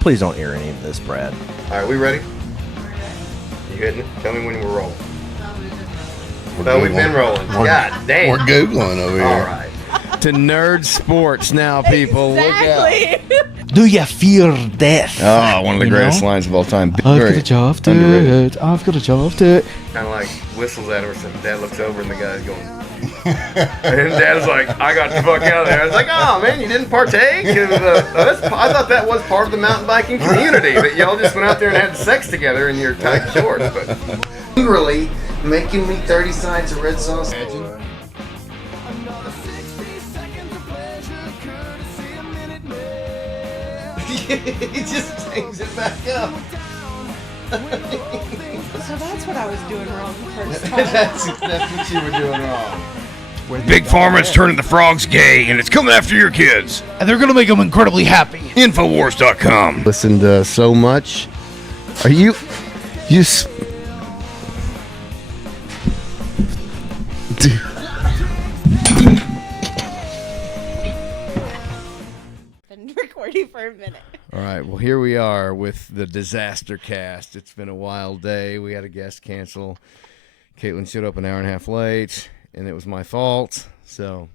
Please don't air any of this, Brad. All right, we ready? You hitting it? Tell me when we're rolling. No, we've been rolling. God damn. We're Googling over here. All right. To nerd sports now, people. Exactly. Look out. Do you fear death? Oh, one of the greatest lines of all time. I've got a job to it. I've got a job to it. Kind of like whistles at him, and Dad looks over and the guy's going. And Dad's like, I got the fuck out of there. I was like, oh man, you didn't partake? I thought that was part of the mountain biking community, that y'all just went out there and had sex together in your tight shorts. But Angrily making me 30 sides of red sauce. He just takes it back up. So that's what I was doing wrong the first time. that's what you were doing wrong. Big Pharma's turning the frogs gay, and it's coming after your kids. And they're going to make them incredibly happy. Infowars.com. Listened to so much. Are you... Been recording for a minute. All right, well, here we are with the disaster cast. It's been a wild day. We had a guest cancel. Kaitlin showed up an hour and a half late, and it was my fault. So,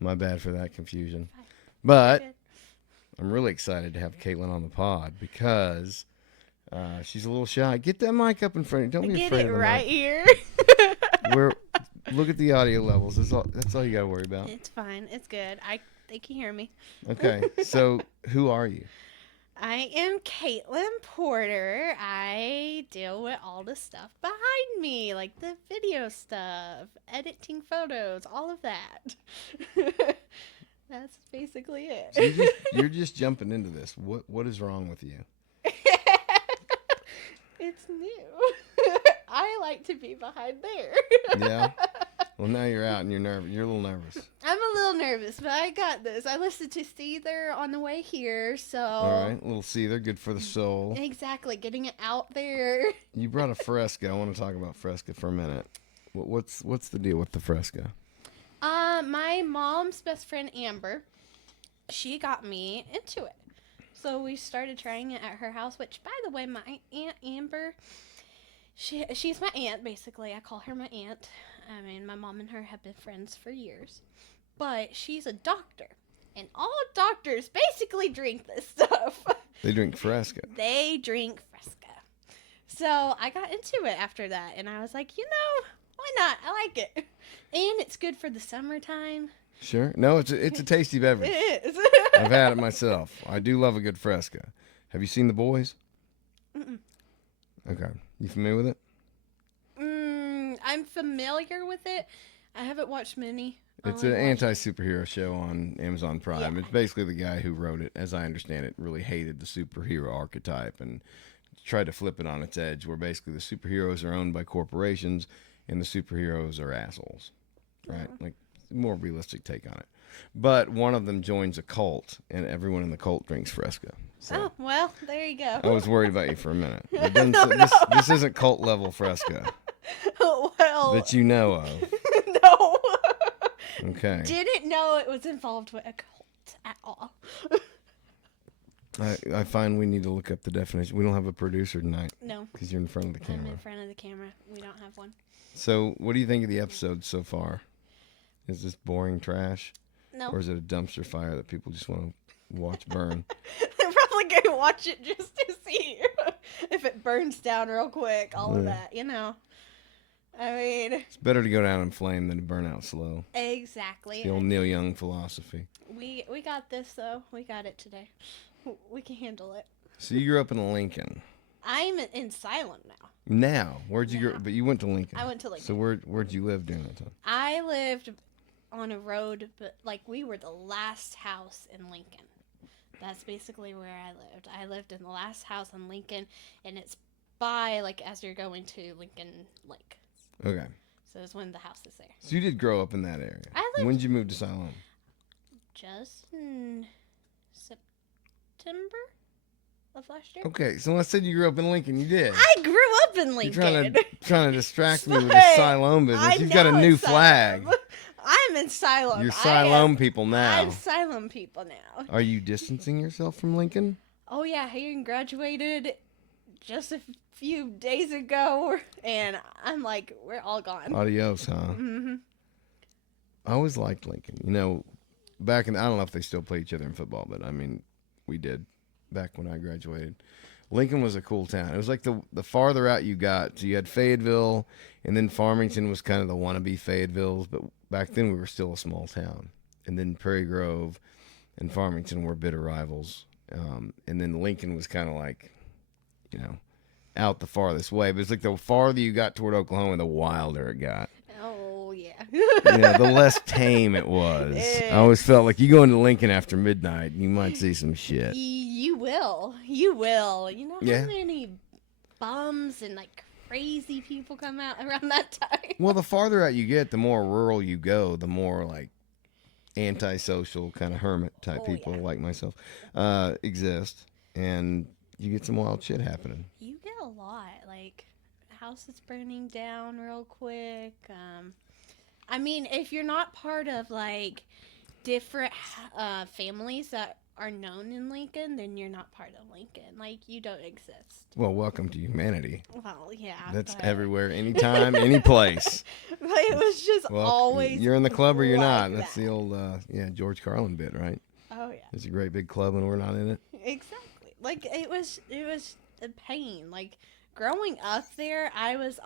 my bad for that confusion. But I'm really excited to have Kaitlin on the pod because she's a little shy. Get that mic up in front of you. Don't be afraid of the right mic. here. Look at the audio levels. That's all you got to worry about. It's fine. It's good. They can hear me. Okay, so who are you? I am Kaitlin Porter. I deal with all the stuff behind me, like the video stuff, editing photos, all of that. That's basically it. So you're just jumping into this. What is wrong with you? It's new. I like to be behind there. Yeah. Well, now you're out and you're nervous. You're a little nervous. I'm a little nervous, but I got this. I listened to Seether on the way here, so... All right, a little Seether, good for the soul. Exactly, getting it out there. You brought a Fresca. I want to talk about Fresca for a minute. What's the deal with the Fresca? My mom's best friend, Amber, she got me into it. So we started trying it at her house, which, by the way, my Aunt Amber, she's my aunt, basically. I call her my aunt. I mean, my mom and her have been friends for years. But she's a doctor. And all doctors basically drink this stuff. They drink Fresca. They drink Fresca. So I got into it after that. And I was like, why not? I like it. And it's good for the summertime. Sure. No, it's a tasty beverage. It is. I've had it myself. I do love a good Fresca. Have you seen The Boys? Mm-mm. Okay. You familiar with it? I'm familiar with it. I haven't watched many. It's an anti-superhero show on Amazon Prime. Yeah. It's basically the guy who wrote it, as I understand it, really hated the superhero archetype and tried to flip it on its edge, where basically the superheroes are owned by corporations and the superheroes are assholes, right? Like, more realistic take on it. But one of them joins a cult, and everyone in the cult drinks Fresca. So Oh, well, there you go. I was worried about you for a minute. It doesn't- No. This isn't cult level Fresca Well, that you know of. no. Okay. Didn't know it was involved with a cult at all. I find we need to look up the definition. We don't have a producer tonight No, because you're in front of the I'm camera. in front of the camera. We don't have one. So, what do you think of the episode so far? Is this boring trash? No. Or is it a dumpster fire that people just want to watch burn? They're probably going to watch it just to see if it burns down real quick, all of that, I mean... It's better to go down in flame than to burn out slow. Exactly. The old Neil Young philosophy. We got this, though. We got it today. We can handle it. So you grew up in Lincoln. I'm in Salem now. Now, where'd you grow? But you went to Lincoln. I went to Lincoln. So where'd you live during that time? I lived on a road, but like we were the last house in Lincoln. That's basically where I lived. I lived in the last house in Lincoln, and it's by like as you're going to Lincoln Lake. Okay. So it's when the house is there. So you did grow up in that area. I lived- When did you move to Siloam? Just in September of last year. Okay, so when I said you grew up in Lincoln, you did. I grew up in Lincoln. You're trying to distract me with But the Siloam business. I You've got a know new it's flag. Salem. I'm in Salem. You're Siloam people now. I'm Salem people now. Are you distancing yourself from Lincoln? oh yeah, Hayden graduated just a few days ago, and I'm like, we're all gone. Adios, huh? Mm-hmm. I always liked Lincoln. You know, back in, I don't know if they still play each other in football, but I mean, we did back when I graduated. Lincoln was a cool town. It was like the farther out you got. So you had Fayetteville, and then Farmington was kind of the wannabe Fayettevilles, but back then we were still a small town. And then Prairie Grove and Farmington were bitter rivals. And then Lincoln was kind of like, you know, out the farthest way. But it's like the farther you got toward Oklahoma, the wilder it got. Oh yeah. The less tame it was. I always felt like you go into Lincoln after midnight, you might see some shit. You will. You will. You know Yeah. how many bums and like crazy people come out around that time? Well, the farther out you get, the more rural you go, the more like antisocial kind of hermit type people like myself exist, and you get some wild shit happening. You get a lot, like houses burning down real quick. I mean, if you're not part of like different families that are known in Lincoln, then you're not part of Lincoln. Like, you don't exist. Well, welcome to humanity. Well, yeah. That's but... everywhere, anytime, any place. But it was just always. You're in the club or you're not. like That's the old George Carlin bit, right? Oh yeah. It's a great big club and we're not in it. Exactly. Like it was a pain. Like growing up there, I was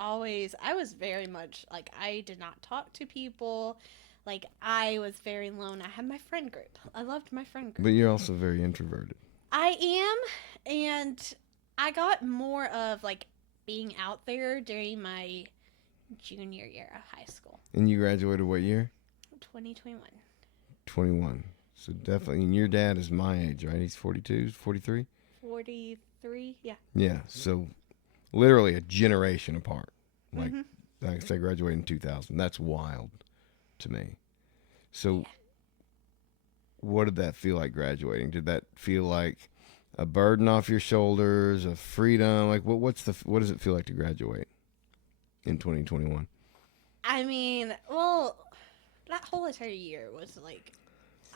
very much like I did not talk to people. Like I was very alone. I had my friend group. I loved my friend group. But you're also very introverted. I am, and I got more of like being out there during my junior year of high school. And you graduated what year? 2021. 21. So definitely, and your dad is my age, right? He's 42, 43? 43, yeah. Yeah, so literally a generation apart. Like, I guess I graduated in 2000. That's wild to me. So, what did that feel like graduating? Did that feel like a burden off your shoulders, a freedom? Like, what does it feel like to graduate in 2021? I mean, well, that whole entire year was like,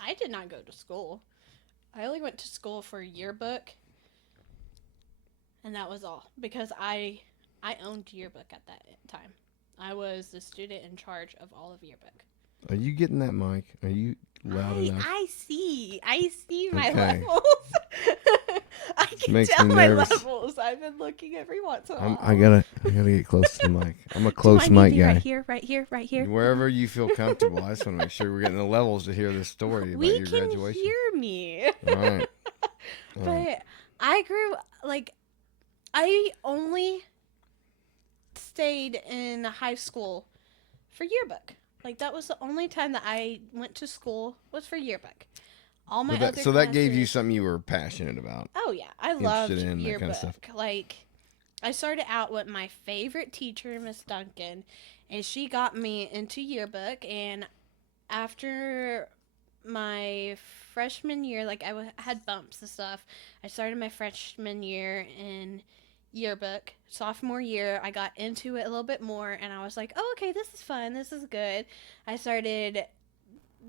I did not go to school. I only went to school for a yearbook, and that was all. Because I owned yearbook at that time. I was the student in charge of all of yearbook. Are you getting that mic? Are you loud enough? I see my Okay. levels. I can Makes tell me my nervous. levels. I've been looking every once in a while. I gotta get close to the mic. I'm a close mic guy. Right here. Wherever you feel comfortable. I just want to make sure we're getting the levels to hear this story about We your can graduation. hear me. All right. But I grew, like, I only stayed in high school for yearbook. Like, that was the only time that I went to school was for yearbook. All my other So that gave you classes- something you were passionate about. Oh, yeah. I loved Interested in that yearbook. kind of stuff. Like, I started out with my favorite teacher, Miss Duncan, and she got me into yearbook. And after my freshman year, like, I had bumps and stuff. I started my freshman year in yearbook. Sophomore year, I got into it a little bit more, and I was like, oh, okay, this is fun. This is good. I started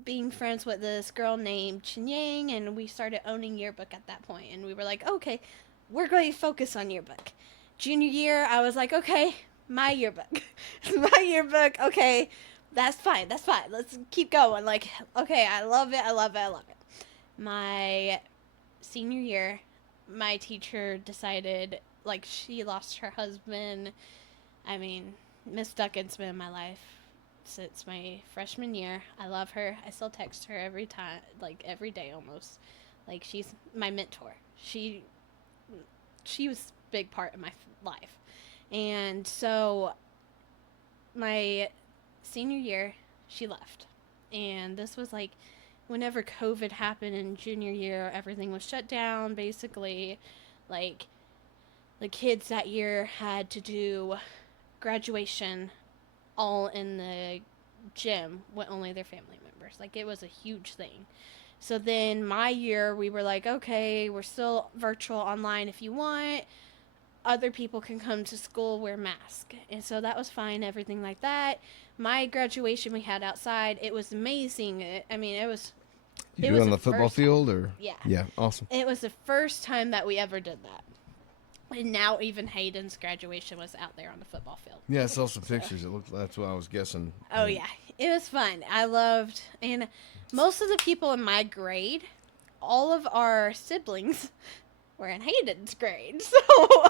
being friends with this girl named Chin Yang, and we started owning yearbook at that point. And we were like, okay, we're going to focus on yearbook. Junior year, I was like, okay, my yearbook. My yearbook, okay, that's fine. Let's keep going. Like, okay, I love it. My senior year, my teacher decided, like, she lost her husband. I mean, Miss Duncan's been in my life since my freshman year. I love her. I still text her every time, like every day almost. Like, she's my mentor. She was a big part of my life. And so my senior year, she left. And this was like whenever COVID happened in junior year, everything was shut down basically. Like, the kids that year had to do graduation all in the gym with only their family members. Like, it was a huge thing. So then my year, we were like, okay, we're still virtual online if you want. Other people can come to school, wear masks. And so that was fine, everything like that. My graduation we had outside, it was amazing. I mean, it was You It do was it on the the football first time. field, or Yeah. yeah, awesome. It was the first time that we ever did that. And now even Hayden's graduation was out there on the football field. Yeah, I saw some pictures. It looked. That's what I was guessing. Oh yeah, it was fun. I loved, and most of the people in my grade, all of our siblings, were in Hayden's grade. So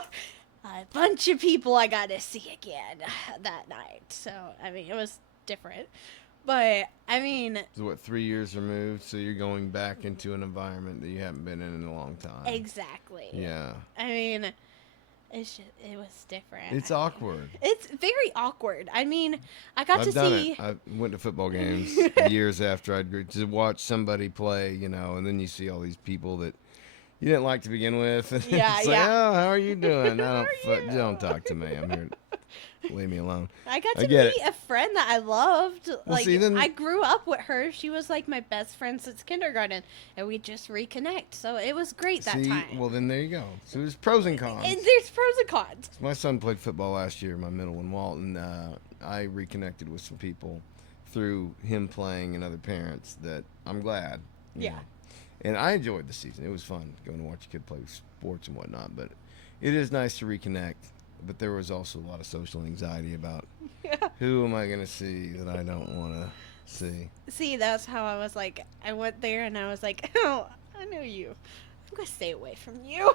a bunch of people I got to see again that night. So I mean, it was different, but I mean, So what? 3 years removed, so you're going back into an environment that you haven't been in a long time. exactly. Yeah. I mean, it was different. It's awkward. It's very awkward. I mean, I got to I've done see. it. I went to football games years after to watch somebody play, and then you see all these people that you didn't like to begin with. And Yeah, it's like, yeah. oh, how are you doing? How are you? Don't talk to me. I'm here. Leave me alone. I got I to get meet a friend that I loved. Like see, then- I grew up with her. She was like my best friend since kindergarten, and we just reconnect. So it was great that See, time. well then there you go. So there's pros and cons. And there's pros and cons. My son played football last year, my middle one, Walton. I reconnected with some people through him playing and other parents that I'm glad. you Yeah. know. And I enjoyed the season. It was fun going to watch a kid play sports and whatnot. But it is nice to reconnect. But there was also a lot of social anxiety about who am I going to see that I don't want to see. See, that's how I was like. I went there and I was like, oh, I know you. I'm gonna stay away from you.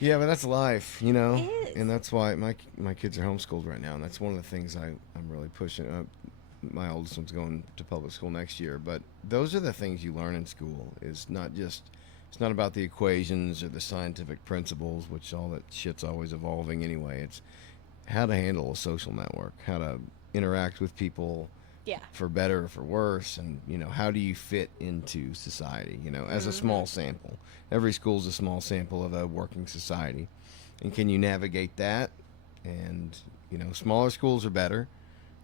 Yeah, but that's life, you know? It is. And that's why my kids are homeschooled right now. And that's one of the things I'm really pushing. My oldest one's going to public school next year. But those are the things you learn in school. It's not about the equations or the scientific principles, which all that shit's always evolving anyway. It's how to handle a social network, how to interact with people Yeah. for better or for worse, and, how do you fit into society, as a small sample. Every school's a small sample of a working society. And can you navigate that? And, smaller schools are better.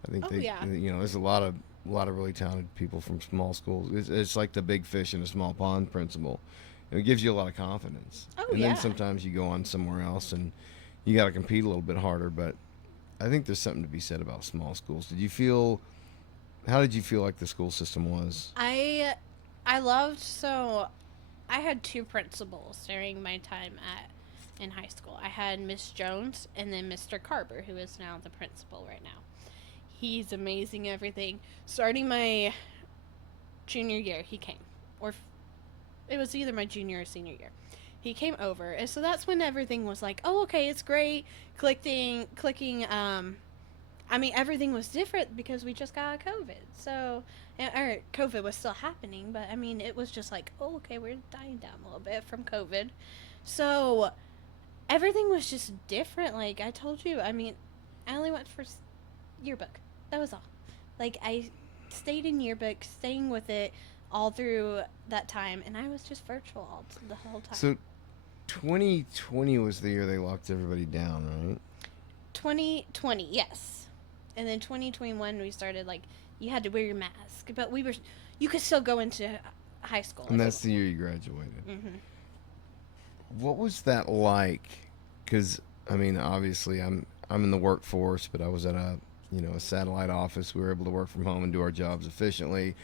I think there's a lot of really talented people from small schools. It's like the big fish in a small pond principle. And it gives you a lot of confidence. Oh, and yeah. then sometimes you go on somewhere else and you got to compete a little bit harder. But I think there's something to be said about small schools. How did you feel like the school system was? I had two principals during my time in high school. I had Miss Jones and then Mr. Carver, who is now the principal right now. He's amazing at everything. Starting my junior year, he came. It was either my junior or senior year. He came over. And so that's when everything was like, oh, okay, it's great. Clicking. Everything was different because we just got out of COVID. So, or COVID was still happening, but it was just like, oh, okay, we're dying down a little bit from COVID. So, everything was just different. Like I told you, I only went for yearbook. That was all. Like, I stayed in yearbook, staying with it all through that time, and I was just virtual the whole time. So 2020 was the year they locked everybody down, right? 2020, yes. And then 2021, we started, you had to wear your mask. But you could still go into high school. And that's the year you graduated. Mm-hmm. What was that like? Because, obviously I'm in the workforce, but I was at a satellite office. We were able to work from home and do our jobs efficiently.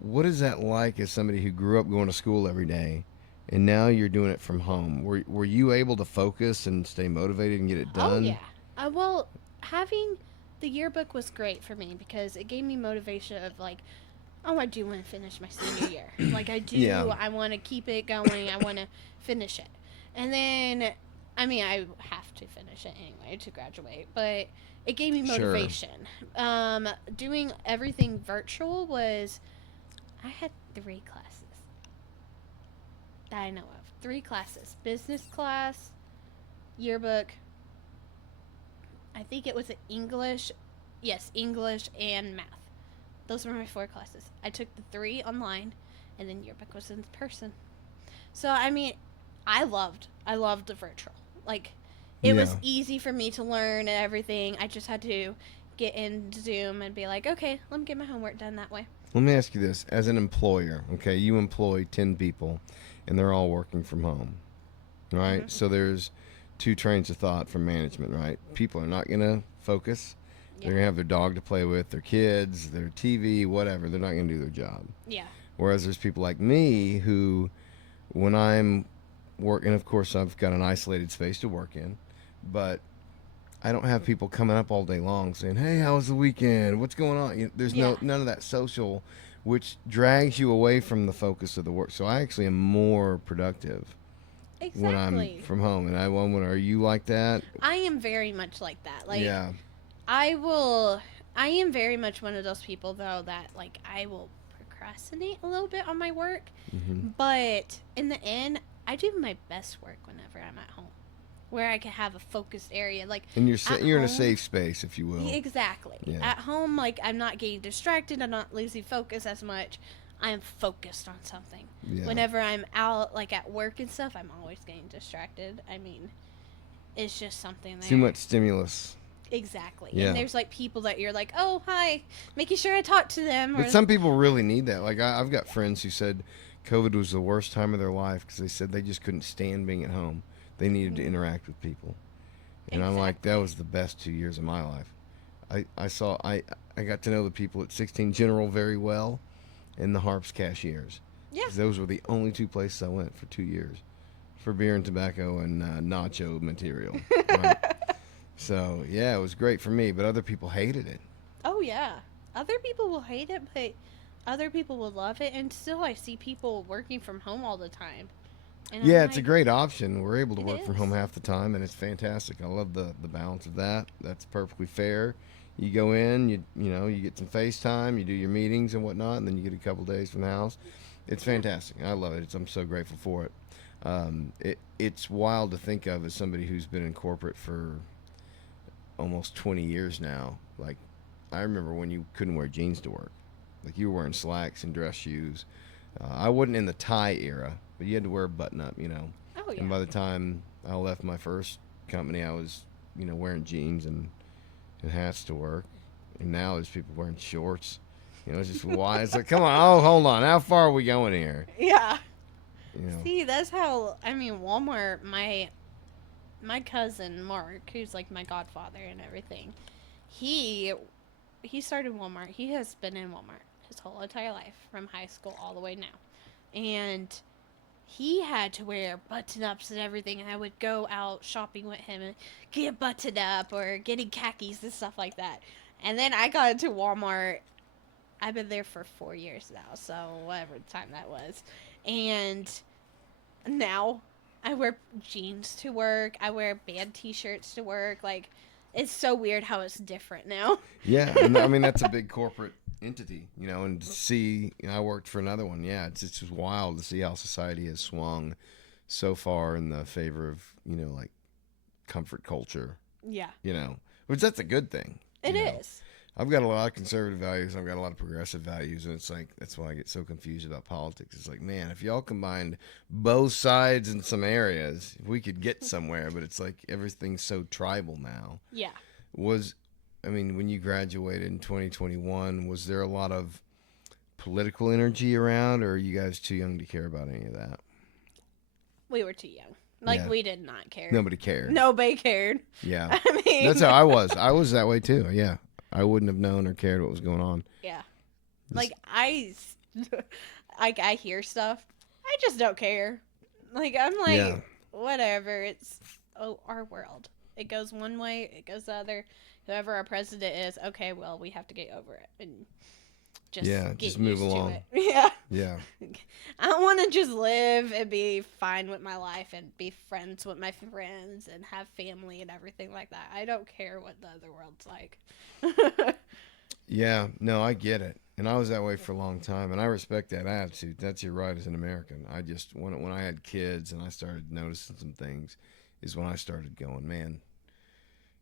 What is that like as somebody who grew up going to school every day, and now you're doing it from home? Were you able to focus and stay motivated and get it done? Oh, yeah. Well, having the yearbook was great for me because it gave me motivation of, I do want to finish my senior year. I do. Yeah. I want to keep it going. I want to finish it. And then, I have to finish it anyway to graduate, but it gave me motivation. Sure. Doing everything virtual I had 3 classes that I know of. 3 classes. Business class, yearbook. I think it was English. Yes, English and math. Those were my 4 classes. I took the 3 online, and then yearbook was in person. So, I loved the virtual. It was easy for me to learn and everything. I just had to get in Zoom and be like, okay, let me get my homework done that way. Let me ask you this. As an employer, okay, you employ 10 people, and they're all working from home, right? Mm-hmm. So there's 2 trains of thought from management, right? People are not going to focus. Yeah. They're going to have their dog to play with, their kids, their TV, whatever. They're not going to do their job. Yeah. Whereas there's people like me who, when I'm working, of course, I've got an isolated space to work in, but I don't have people coming up all day long saying, "Hey, how was the weekend? What's going on?" There's none of that social, which drags you away from the focus of the work. So I actually am more productive when I'm from home. And I wonder, are you like that? I am very much like that. Like, yeah. I am very much one of those people, though, that, like, I will procrastinate a little bit on my work. Mm-hmm. But in the end, I do my best work whenever I'm at home, where I can have a focused area. Like, And you're in a safe space, if you will. Exactly. Yeah. At home, like, I'm not getting distracted. I'm not losing focus as much. I am focused on something. Yeah. Whenever I'm out, like, at work and stuff, I'm always getting distracted. I mean, it's just something there. Too much stimulus. Exactly. Yeah. And there's, like, people that you're like, oh, hi, making sure I talk to them. But some people really need that. Like, I've got friends who said COVID was the worst time of their life because they said they just couldn't stand being at home. They needed to interact with people. And I'm like, that was the best 2 years of my life. I got to know the people at 16 General very well and the Harps cashiers. Yeah. Those were the only two places I went for 2 years for beer and tobacco and nacho material. Right? So, yeah, it was great for me, but other people hated it. Oh, yeah. Other people will hate it, but other people will love it. And still, I see people working from home all the time. And Yeah, I'm it's a like, great option. We're able to It work from is. home half the time, and it's fantastic. I love the balance of that. That's perfectly fair. You go in, you get some FaceTime, you do your meetings and whatnot, and then you get a couple days from the house. It's fantastic. I love it. I'm so grateful for it. It's wild to think of as somebody who's been in corporate for almost 20 years now. Like, I remember when you couldn't wear jeans to work. Like, you were wearing slacks and dress shoes. I wasn't in the tie era, but you had to wear a button-up, Oh, yeah. And by the time I left my first company, I was, wearing jeans and hats to work. And now there's people wearing shorts. It's just why. It's like, come on, hold on. How far are we going here? Yeah. You know? See, that's how, Walmart, my cousin, Mark, who's, like, my godfather and everything, he started Walmart. He has been in Walmart his whole entire life, from high school all the way now. And he had to wear button-ups and everything, and I would go out shopping with him and get buttoned up or getting khakis and stuff like that. And then I got into Walmart. I've been there for 4 years now, so whatever time that was. And now I wear jeans to work. I wear band t-shirts to work. Like, it's so weird how it's different now. Yeah, and I mean, that's a big corporate entity, and to see, I worked for another one. Yeah, it's just wild to see how society has swung so far in the favor of, like, comfort culture, Yeah. which that's a good thing. It is. I've got a lot of conservative values. I've got a lot of progressive values, and it's like, that's why I get so confused about politics. It's like, man, if y'all combined both sides in some areas, we could get somewhere, but it's like everything's so tribal now. Yeah. When you graduated in 2021, was there a lot of political energy around, or are you guys too young to care about any of that? We were too young. Like, Yeah. we did not care. Nobody cared. Nobody cared. Yeah. I mean, That's how I was. I was that way too. Yeah. I wouldn't have known or cared what was going on. yeah. Like, I hear stuff. I just don't care. Like, I'm like, Yeah. whatever. It's our world. It goes one way, it goes the other. Whoever our president is, okay, well, we have to get over it and just just get move used to along. it. Yeah. Yeah. I don't want to just live and be fine with my life and be friends with my friends and have family and everything like that. I don't care what the other world's like. Yeah. No, I get it. And I was that way for a long time, and I respect that attitude. That's your right as an American. I just, when I had kids and I started noticing some things, is when I started going, man,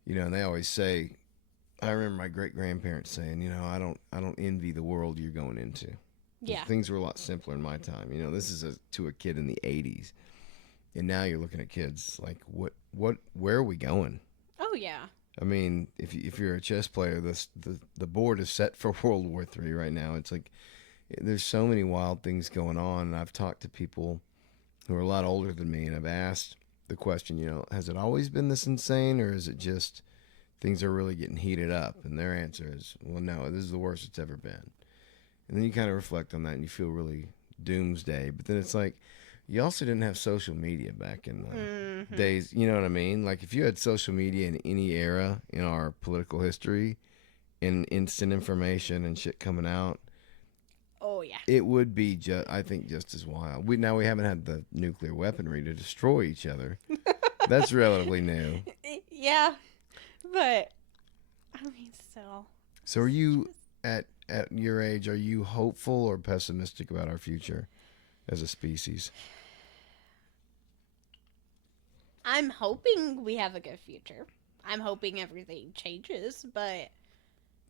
and they always say, I remember my great-grandparents saying, I don't envy the world you're going into. Yeah. Things were a lot simpler in my time. This is to a kid in the 80s. And now you're looking at kids like, where are we going? Oh, yeah. I mean, if you're a chess player, the board is set for World War III right now. It's like, there's so many wild things going on. And I've talked to people who are a lot older than me, and I've asked the question, has it always been this insane, or is it just things are really getting heated up? And their answer is, well, no, this is the worst it's ever been. And then you kind of reflect on that and you feel really doomsday. But then it's like, you also didn't have social media back in the days. You know what I mean? Like, if you had social media in any era in our political history and instant information and shit coming out, Oh yeah. it would be I think just as wild. We haven't had the nuclear weaponry to destroy each other. That's relatively new. Yeah, but I mean, still. So are you at your age? Are you hopeful or pessimistic about our future as a species? I'm hoping we have a good future. I'm hoping everything changes, but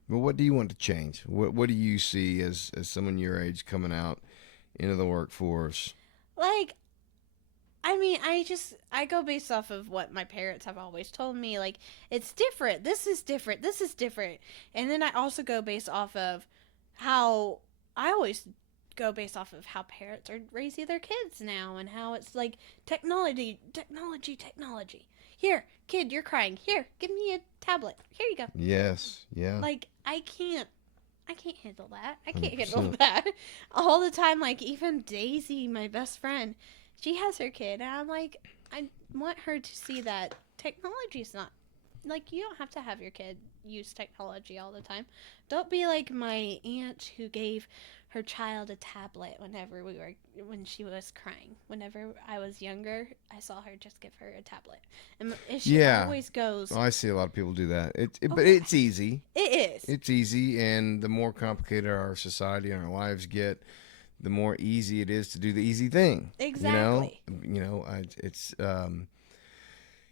Well, what do you want to change? What do you see as someone your age coming out into the workforce? like, I mean, I go based off of what my parents have always told me. Like, it's different. This is different. This is different. And then I also go based off of how I always go based off of how parents are raising their kids now and how it's like technology. Here, kid, you're crying. Here, give me a tablet. Here you go. Yes, yeah. Like, I can't handle that. I can't handle that all the time. Like, even Daisy, my best friend, she has her kid, and I'm like, I want her to see that technology's not, like, you don't have to have your kid use technology all the time. Don't be like my aunt who gave her child a tablet when she was crying. Whenever I was younger, I saw her just give her a tablet, and she always goes. Oh, I see a lot of people do that. But it's easy. It is. It's easy, and the more complicated our society and our lives get, the more easy it is to do the easy thing. Exactly.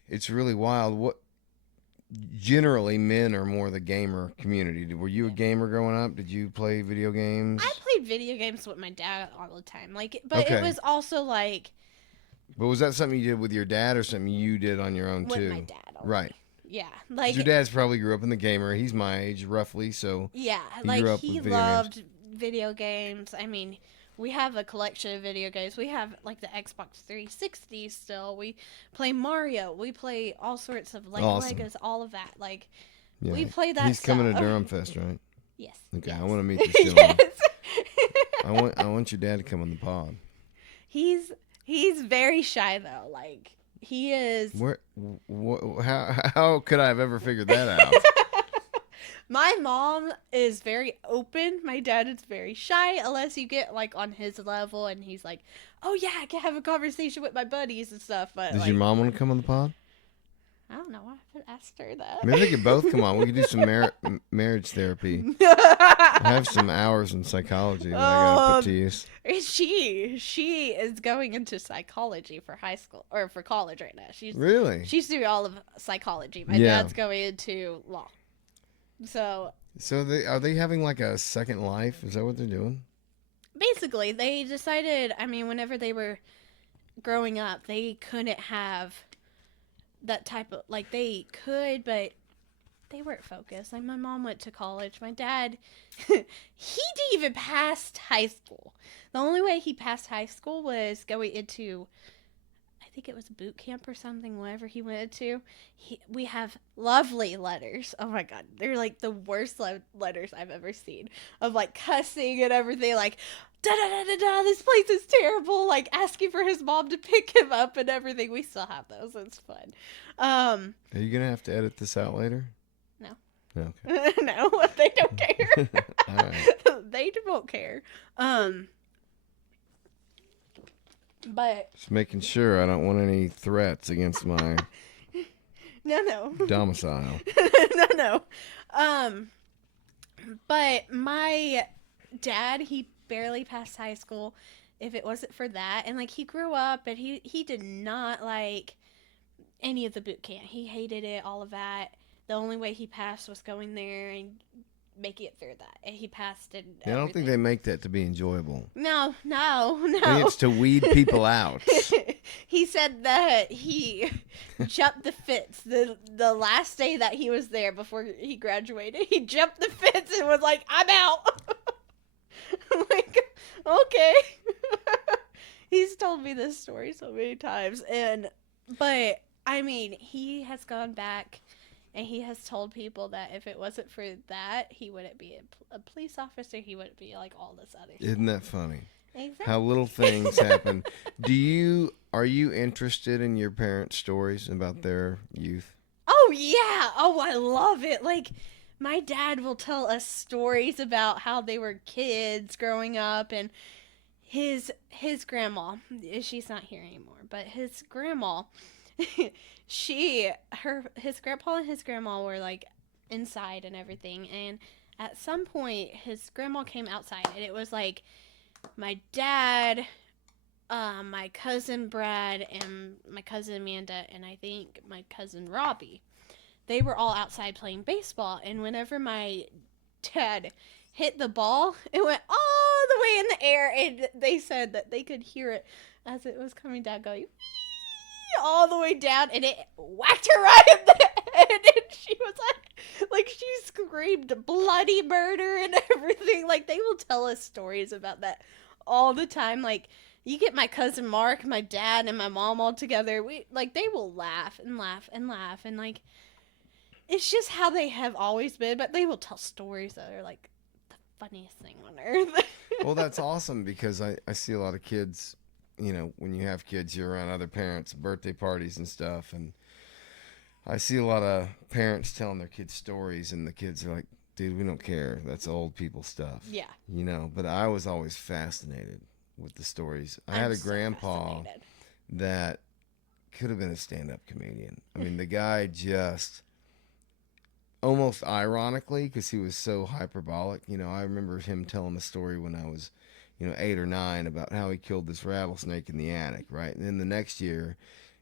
It's really wild. What generally men are more the gamer community. Were you a gamer growing up? Did you play video games? I played video games with my dad all the time. But Okay. it was also like But was that something you did with your dad or something you did on your own with too? my dad. Only. Right. Yeah. 'Cause Like your dad's probably grew up in the gamer. He's my age roughly, so yeah, he like grew up he with video loved video games. I mean, we have a collection of video games. We have like the Xbox 360 still. We play Mario. We play all sorts of like Awesome. Legos, all of that. Like yeah. we play that He's coming to stuff. Durham Fest, right? Yes. Okay, yes. I want to meet this gentleman. Yes. I want your dad to come on the pod. He's very shy though. Like he is. How could I have ever figured that out? My mom is very open. My dad is very shy unless you get like on his level and he's like, "Oh yeah, I can have a conversation with my buddies and stuff." But Does like, your mom want to come on the pod? I don't know. I haven't asked her that. Maybe they could both come on. We could do some marriage therapy. I have some hours in psychology that I gotta put to use. She is going into psychology for high school or for college right now. Really? She's doing all of psychology. My Yeah. dad's going into law. So are they having like a second life? Is that what they're doing? basically, they decided. I mean, whenever they were growing up, they couldn't have that type of like they could, but they weren't focused. Like my mom went to college. My dad, he didn't even pass high school. The only way he passed high school was going into, I think it was boot camp or something. Wherever he went to, we have lovely letters. Oh my god, they're like the worst letters I've ever seen of like cussing and everything. Like da da da da da. This place is terrible. Like asking for his mom to pick him up and everything. We still have those. It's fun. Are you gonna have to edit this out later? No. Okay. No, they don't care. All right. They won't care. But Just making sure I don't want any threats against my no. domicile. No. But my dad, he barely passed high school. If it wasn't for that, and like he grew up, and he did not like any of the boot camp. He hated it, all of that. The only way he passed was going there and making it through that, and he passed it. Yeah, I don't think they make that to be enjoyable. No. I think it's to weed people out. He said that he jumped the fence the last day that he was there before he graduated. He jumped the fence and was like, "I'm out." I'm like, okay. He's told me this story so many times, but I mean, he has gone back And he has told people that if it wasn't for that, he wouldn't be a police officer. He wouldn't be like all this other stuff. Isn't that funny? Exactly. How little things happen. Are you interested in your parents' stories about their youth? Oh, yeah. Oh, I love it. Like, my dad will tell us stories about how they were kids growing up, and his grandma, she's not here anymore, but his grandma, his grandpa and his grandma were like inside and everything, and at some point his grandma came outside, and it was like my dad, my cousin Brad, and my cousin Amanda, and I think my cousin Robbie. They were all outside playing baseball, and whenever my dad hit the ball, it went all the way in the air, and they said that they could hear it as it was coming down, going all the way down, and it whacked her right in the head, and she was like she screamed bloody murder and everything. Like, they will tell us stories about that all the time. Like, you get my cousin Mark, my dad, and my mom all together, they will laugh and laugh and laugh, and like, it's just how they have always been, but they will tell stories that are like the funniest thing on earth. Well, that's awesome, because I see a lot of kids, when you have kids, you're around other parents, birthday parties and stuff, and I see a lot of parents telling their kids stories, and the kids are like, dude, we don't care. That's old people stuff. Yeah. But I was always fascinated with the stories. I had a grandpa that could have been a stand-up comedian. I mean, the guy just, almost ironically, because he was so hyperbolic, I remember him telling a story when I was, 8 or 9 about how he killed this rattlesnake in the attic, right? And then the next year,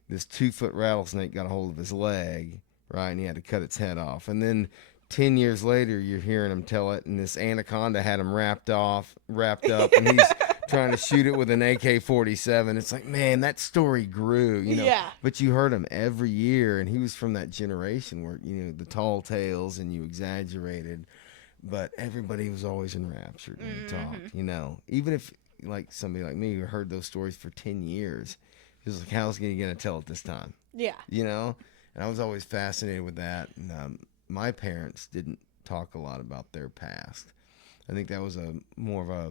this 2-foot rattlesnake got a hold of his leg, right? And he had to cut its head off. And then 10 years later, you're hearing him tell it, and this anaconda had him wrapped up, and he's trying to shoot it with an AK-47. It's like, man, that story grew, Yeah. But you heard him every year, and he was from that generation where, the tall tales and you exaggerated, but everybody was always enraptured when he talked, Even if, like, somebody like me who heard those stories for 10 years, he was like, how's he going to tell it this time? Yeah. And I was always fascinated with that. And my parents didn't talk a lot about their past. I think that was more of a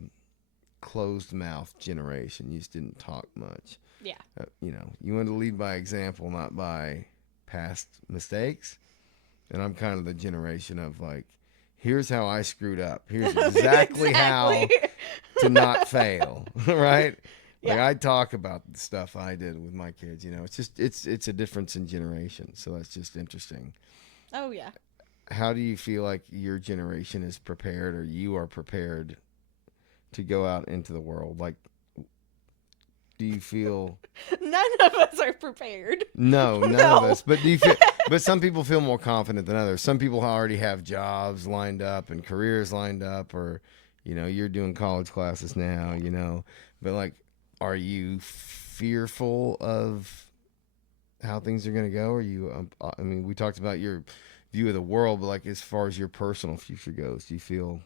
closed mouth generation. You just didn't talk much. Yeah. You wanted to lead by example, not by past mistakes. And I'm kind of the generation of like, here's how I screwed up. Here's exactly how to not fail, right? Like, I talk about the stuff I did with my kids. It's just it's a difference in generation. So that's just interesting. Oh yeah. How do you feel like your generation is prepared, or you are prepared to go out into the world? Like, do you feel none of us are prepared? No, none of us. But do you feel? But some people feel more confident than others. Some people already have jobs lined up and careers lined up, or you're doing college classes now. But like, are you fearful of how things are going to go? Are you? I mean, we talked about your view of the world, but like, as far as your personal future goes, do you feel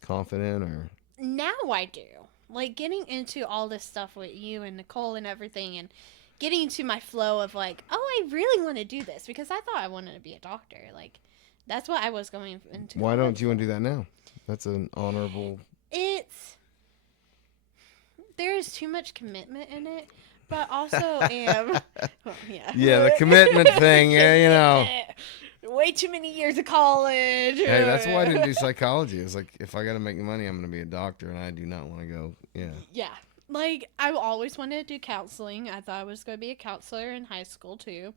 confident, or? Now I do. Like, getting into all this stuff with you and Nicole and everything, and getting into my flow of like, oh, I really want to do this, because I thought I wanted to be a doctor. Like, that's what I was going into. Why don't you want to do that now? That's an honorable. There is too much commitment in it, but also yeah. Yeah, the commitment thing, Way too many years of college. Hey, that's why I didn't do psychology. It's like, if I got to make money, I'm going to be a doctor, and I do not want to go. Yeah. Yeah. Like, I always wanted to do counseling. I thought I was going to be a counselor in high school, too.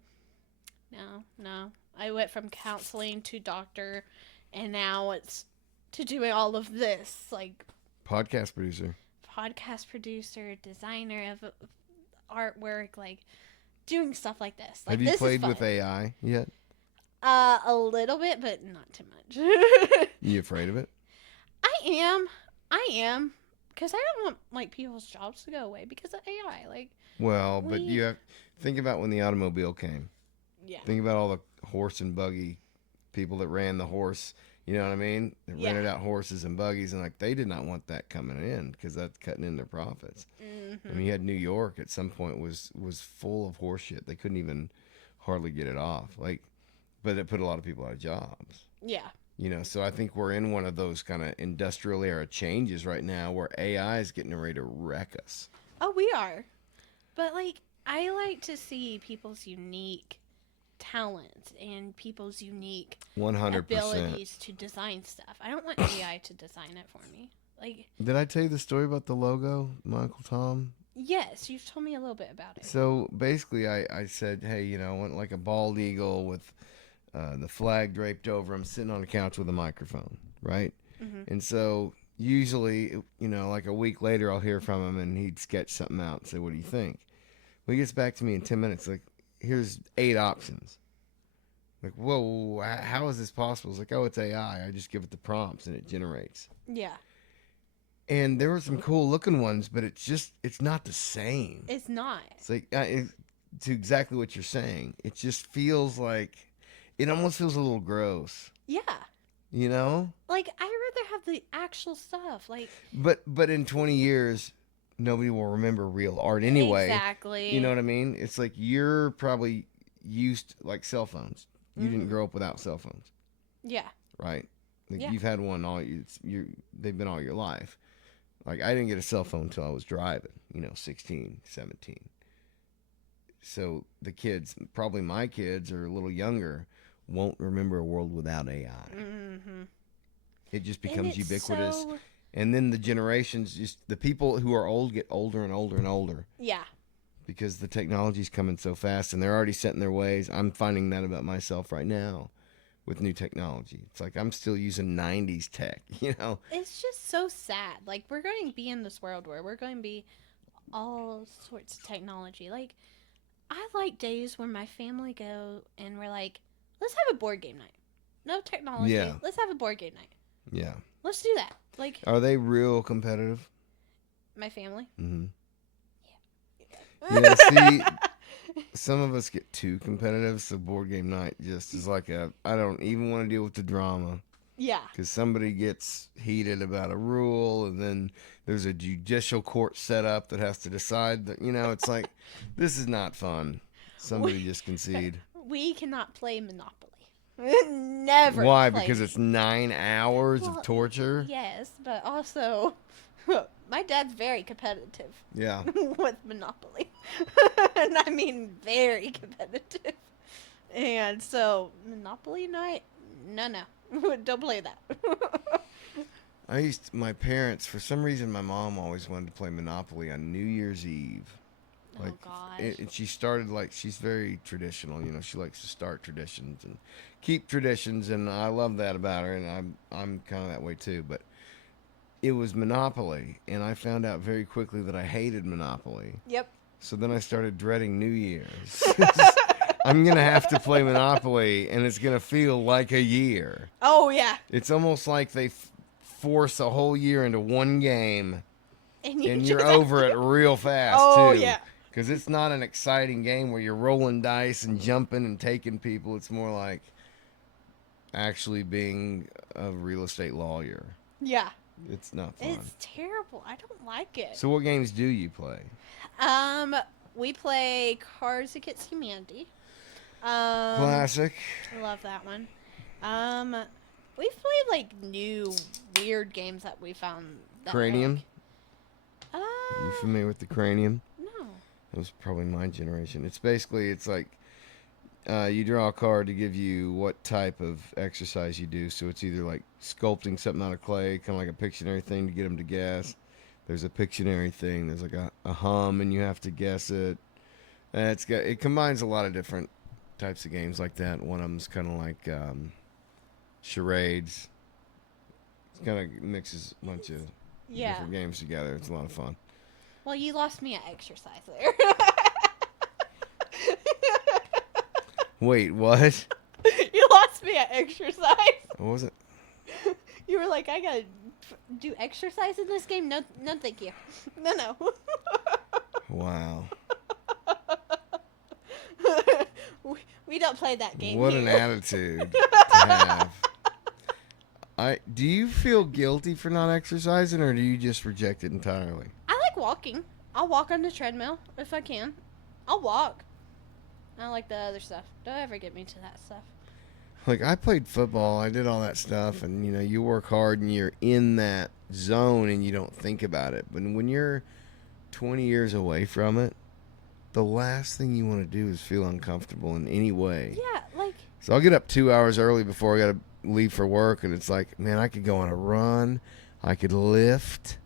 No. I went from counseling to doctor, and now it's to doing all of this. Like, podcast producer, designer of artwork, like, doing stuff like this. Like, have you this played with AI yet? A little bit, but not too much. You afraid of it? I am. Because I don't want, like, people's jobs to go away because of AI. Like, well, but you have think about when the automobile came. Yeah. Think about all the horse and buggy people that ran the horse. You know what I mean? They rented out horses and buggies, and like, they did not want that coming in, because that's cutting in their profits. I mean, you had New York at some point was full of horse shit. They couldn't even hardly get it off. Like, but it put a lot of people out of jobs. Yeah. You know, so I think we're in one of those kind of industrial era changes right now where AI is getting ready to wreck us. Oh, we are. But, like, I like to see people's unique talents and people's unique 100%. abilities to design stuff. I don't want AI to design it for me. Like, Did I tell you the story about the logo, my Uncle Tom? yes, you've told me a little bit about it. So basically, I said, hey, you know, I want like a bald eagle with the flag draped over him, sitting on a couch with a microphone, right? Mm-hmm. And so usually, you know, like a week later, I'll hear from him and he'd sketch something out and say, what do you think? Well, he gets back to me in 10 minutes, like, here's 8 options. Like, whoa, how is this possible? It's like, oh, it's AI. I just give it the prompts and it generates. Yeah. And there were some cool looking ones, but it's not the same. It's not. It's like, to exactly what you're saying. It just feels like, it almost feels a little gross. Yeah. You know? Like, I'd rather have the actual stuff. Like, But in 20 years, nobody will remember real art anyway. exactly. You know what I mean? It's like you're probably used, like cell phones. You didn't grow up without cell phones, Yeah. right? Like Yeah. you've had one they've been all your life. Like I didn't get a cell phone until I was driving, 16, 17. So the kids, probably my kids are a little younger, won't remember a world without AI. Mm-hmm. It just And becomes it's ubiquitous. so- And then the generations, just the people who are old get older and older and older Yeah. because the technology's coming so fast and they're already set in their ways. I'm finding that about myself right now with new technology. It's like I'm still using 90s tech, It's just so sad. Like, we're going to be in this world where we're going to be all sorts of technology. Like, I like days where my family go and we're like, let's have a board game night. No technology. Yeah. Let's have a board game night. Yeah. Let's do that. Like, Are they real competitive? my family. Mm-hmm. Yeah, see, some of us get too competitive, so board game night just is like I don't even want to deal with the drama. Yeah. Because somebody gets heated about a rule, and then there's a judicial court set up that has to decide that, it's like, this is not fun. Somebody just concede. We cannot play Monopoly. Never. Why? play Because it's 9 hours Well, of torture? Yes, but also, my dad's very competitive Yeah. with Monopoly. And I mean very competitive. And so, Monopoly night? No. Don't play that. My parents, for some reason, my mom always wanted to play Monopoly on New Year's Eve. Oh, gosh. And she started, she's very traditional, she likes to start traditions and keep traditions, and I love that about her, and I'm kind of that way too, but it was Monopoly, and I found out very quickly that I hated Monopoly. Yep. So then I started dreading New Year's. I'm going to have to play Monopoly, and it's going to feel like a year. Oh, yeah. It's almost like they force a whole year into one game, And you're just- over it real fast, Oh, too. yeah. Because it's not an exciting game where you're rolling dice and jumping and taking people. It's more like actually being a real estate lawyer. Yeah. It's not fun. It's terrible. I don't like it. So what games do you play? We play Cards Against Humanity. Classic. I love that one. We've played like new weird games that we found. That Cranium? Like, You familiar with the Cranium? no. It was probably my generation. It's like you draw a card to give you what type of exercise you do. So it's either like sculpting something out of clay, kind of like a Pictionary thing to get them to guess. There's a Pictionary thing. There's like a hum, and you have to guess it. And it combines a lot of different types of games like that. One of them's kind of like charades. It kind of mixes a bunch of Yeah. different games together. It's a lot of fun. Well, you lost me at exercise there. Wait, what? You lost me at exercise. What was it? You were like, I gotta do exercise in this game? No, thank you. No. Wow. we don't play that game What here. an attitude to have. Do you feel guilty for not exercising, or do you just reject it entirely? I like walking. I'll walk on the treadmill if I can. I'll walk. I like the other stuff. Don't ever get me to that stuff. Like, I played football, I did all that stuff, and, you know, you work hard and you're in that zone and you don't think about it. But when you're 20 years away from it, the last thing you want to do is feel uncomfortable in any way. Yeah, like, So I'll get up 2 hours early before I got to leave for work, and it's like, man, I could go on a run, I could lift.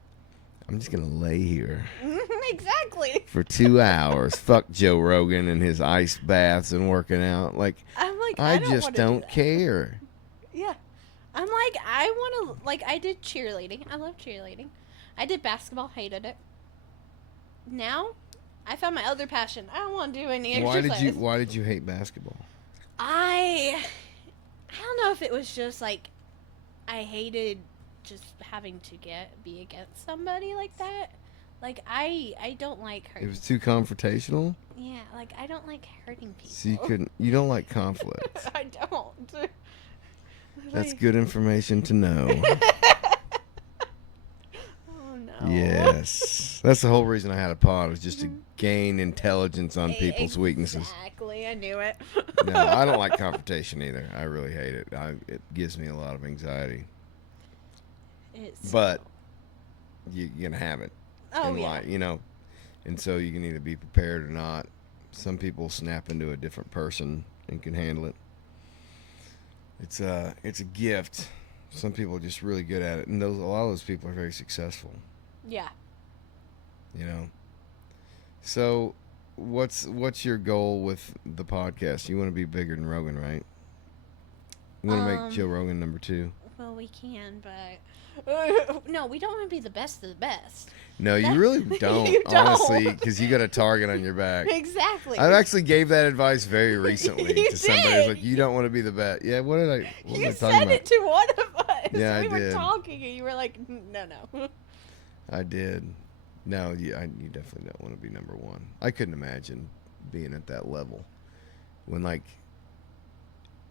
I'm just going to lay here exactly. for 2 hours. Fuck Joe Rogan and his ice baths and working out. Like, I'm like, I don't just wanna don't do that. care. Yeah. I'm like, I want to, like, I did cheerleading. I love cheerleading. I did basketball, hated it. Now, I found my other passion. I don't want to do any exercise. Why did you hate basketball? I don't know if it was just, like, I hated just having to be against somebody like that. Like, I don't like hurting. It was too confrontational? Yeah, like, I don't like hurting people. So you don't like conflict. I don't. That's Like- good information to know. Oh, no. Yes. That's the whole reason I had a pod, was just to gain intelligence on people's weaknesses. Exactly, I knew it. No, I don't like confrontation either. I really hate it. It gives me a lot of anxiety. But you're going to have it in life, you know. And so you can either be prepared or not. Some people snap into a different person and can handle it. It's a gift. Some people are just really good at it, and a lot of those people are very successful. Yeah. You know. So, what's your goal with the podcast? You want to be bigger than Rogan, right? You want to make Joe Rogan number 2? Well, we can, but no, we don't want to be the best of the best. No, you really don't, You don't. honestly, because you got a target on your back. Exactly. I actually gave that advice very recently You to somebody. did. It's like, you don't want to be the best. Yeah, what was You I talking said about? it to one of us. Yeah, we I were did. talking, and you were like, "No." I did. No, you definitely don't want to be number 1. I couldn't imagine being at that level. When, like,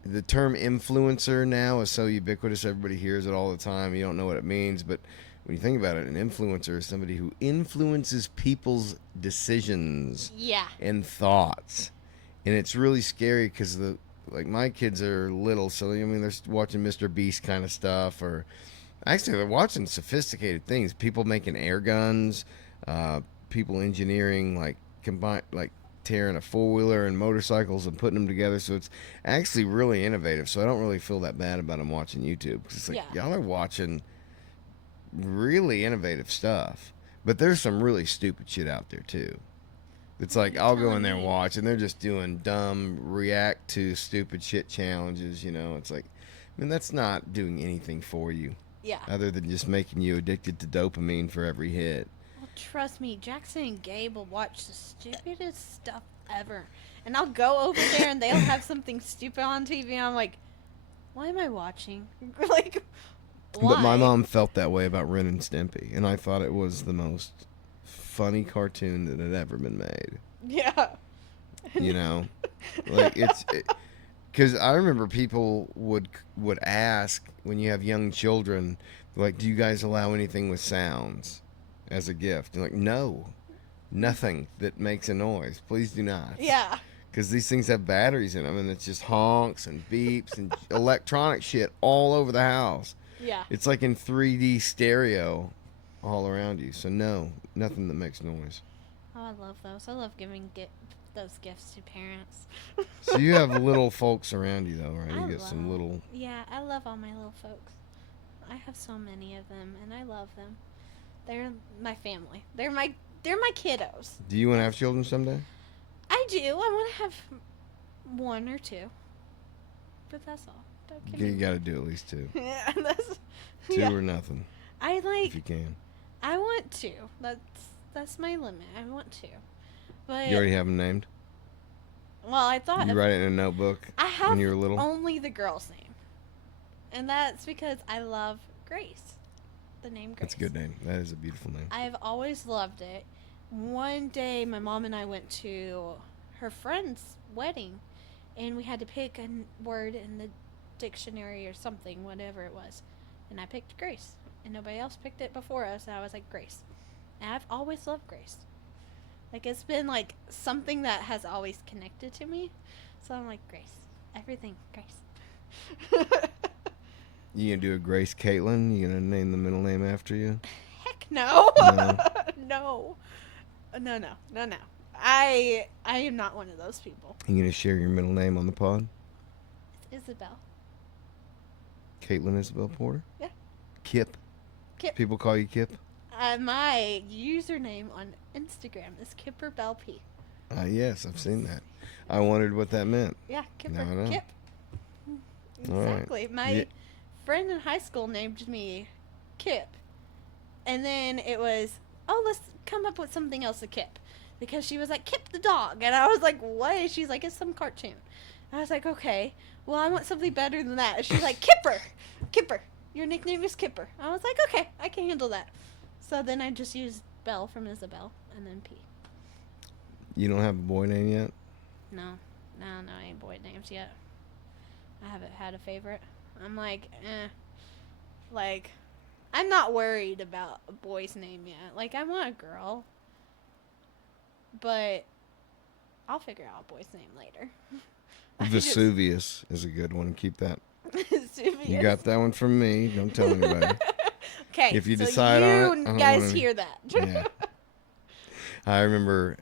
the term influencer now is so ubiquitous, everybody hears it all the time. You don't know what it means, but when you think about it, an influencer is somebody who influences people's decisions Yeah. and thoughts. And it's really scary because my kids are little, so I mean they're watching Mr. Beast kind of stuff, or actually they're watching sophisticated things. People making air guns, people engineering tearing a 4-wheeler and motorcycles and putting them together. So it's actually really innovative. So I don't really feel that bad about them watching YouTube, because it's like, y'all are watching really innovative stuff. But there's some really stupid shit out there too. It's like, I'll go in there and watch, and they're just doing dumb react to stupid shit challenges, you know. It's like, I mean, that's not doing anything for you. Yeah. Other than just making you addicted to dopamine for every hit. Well, trust me, Jackson and Gabe will watch the stupidest stuff ever. And I'll go over there and they'll have something stupid on TV, and I'm like, why am I watching? Like, why? But my mom felt that way about Ren and Stimpy, and I thought it was the most funny cartoon that had ever been made. Yeah. You know? Like, because I remember people would ask, when you have young children, like, do you guys allow anything with sounds as a gift? And like, no, nothing that makes a noise. Please do not. Yeah. Because these things have batteries in them, and it's just honks and beeps and electronic shit all over the house. Yeah. It's like in 3D stereo all around you. So no, nothing that makes noise. Oh, I love those. I love giving those gifts to parents. So you have little folks around you, though, right? I You got some little... Yeah, I love all my little folks. I have so many of them, and I love them. They're my family. They're my kiddos. Do you want to have children someday? I do. I want to have 1 or 2. But that's all. Don't give You me got to do at least 2. Yeah, that's... 2 yeah. or nothing, I if you can. I want 2. That's my limit. I want 2. But You already have them named? well, I thought You write it in a notebook I have when you were little? only the girl's name. And that's because I love Grace. The name Grace. That's a good name. That is a beautiful name. I've always loved it. One day, my mom and I went to her friend's wedding, and we had to pick a word in the dictionary or something, whatever it was. And I picked Grace. And nobody else picked it before us, and I was like, Grace. And I've always loved Grace. Like, it's been, like, something that has always connected to me. So I'm like, Grace. Everything, Grace. You gonna do a Grace Kaitlin? You gonna name the middle name after you? Heck no. No. No. No. I am not one of those people. You gonna share your middle name on the pod? It's Isabel. Kaitlin Isabel Porter? Yeah. Kip. Kip. People call you Kip? My username on Instagram is Kipper Bell P. Yes, I've seen that. I wondered what that meant. Yeah, Kipper. Now I know. Kip. All right. Exactly. My friend in high school named me Kip. And then it was, let's come up with something else to Kip. Because she was like, Kip the dog. And I was like, what? She's like, it's some cartoon. I was like, okay. Well, I want something better than that. And she's like, Kipper. Kipper. Your nickname is Kipper. I was like, okay, I can handle that. So then I just used Bell from Isabel and then P. You don't have a boy name yet? No, I ain't boy names yet. I haven't had a favorite. I'm like, Like, I'm not worried about a boy's name yet. Like, I want a girl. But I'll figure out a boy's name later. Vesuvius is a good one. Keep that. Vesuvius. You got that one from me. Don't tell anybody. Okay, If you so decide on it, I you don't guys wanna- hear that. Yeah. I remember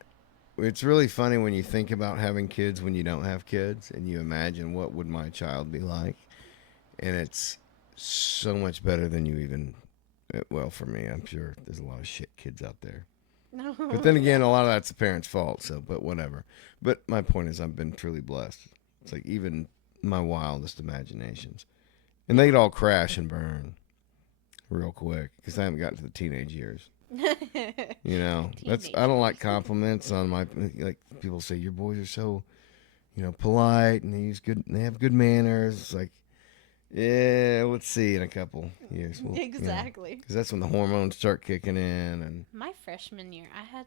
it's really funny when you think about having kids when you don't have kids and you imagine what would my child be like. And it's so much better than you even, well, for me, I'm sure there's a lot of shit kids out there. No. But then again, a lot of that's the parents' fault, so, but whatever. But my point is I've been truly blessed. It's like even my wildest imaginations. And they'd all crash and burn real quick because I haven't gotten to the teenage years. You know, I don't like compliments on my, like people say your boys are so, polite and they have good manners. It's like, yeah, let's see in a couple years. Exactly. Because that's when the hormones start kicking in. And My freshman year, I had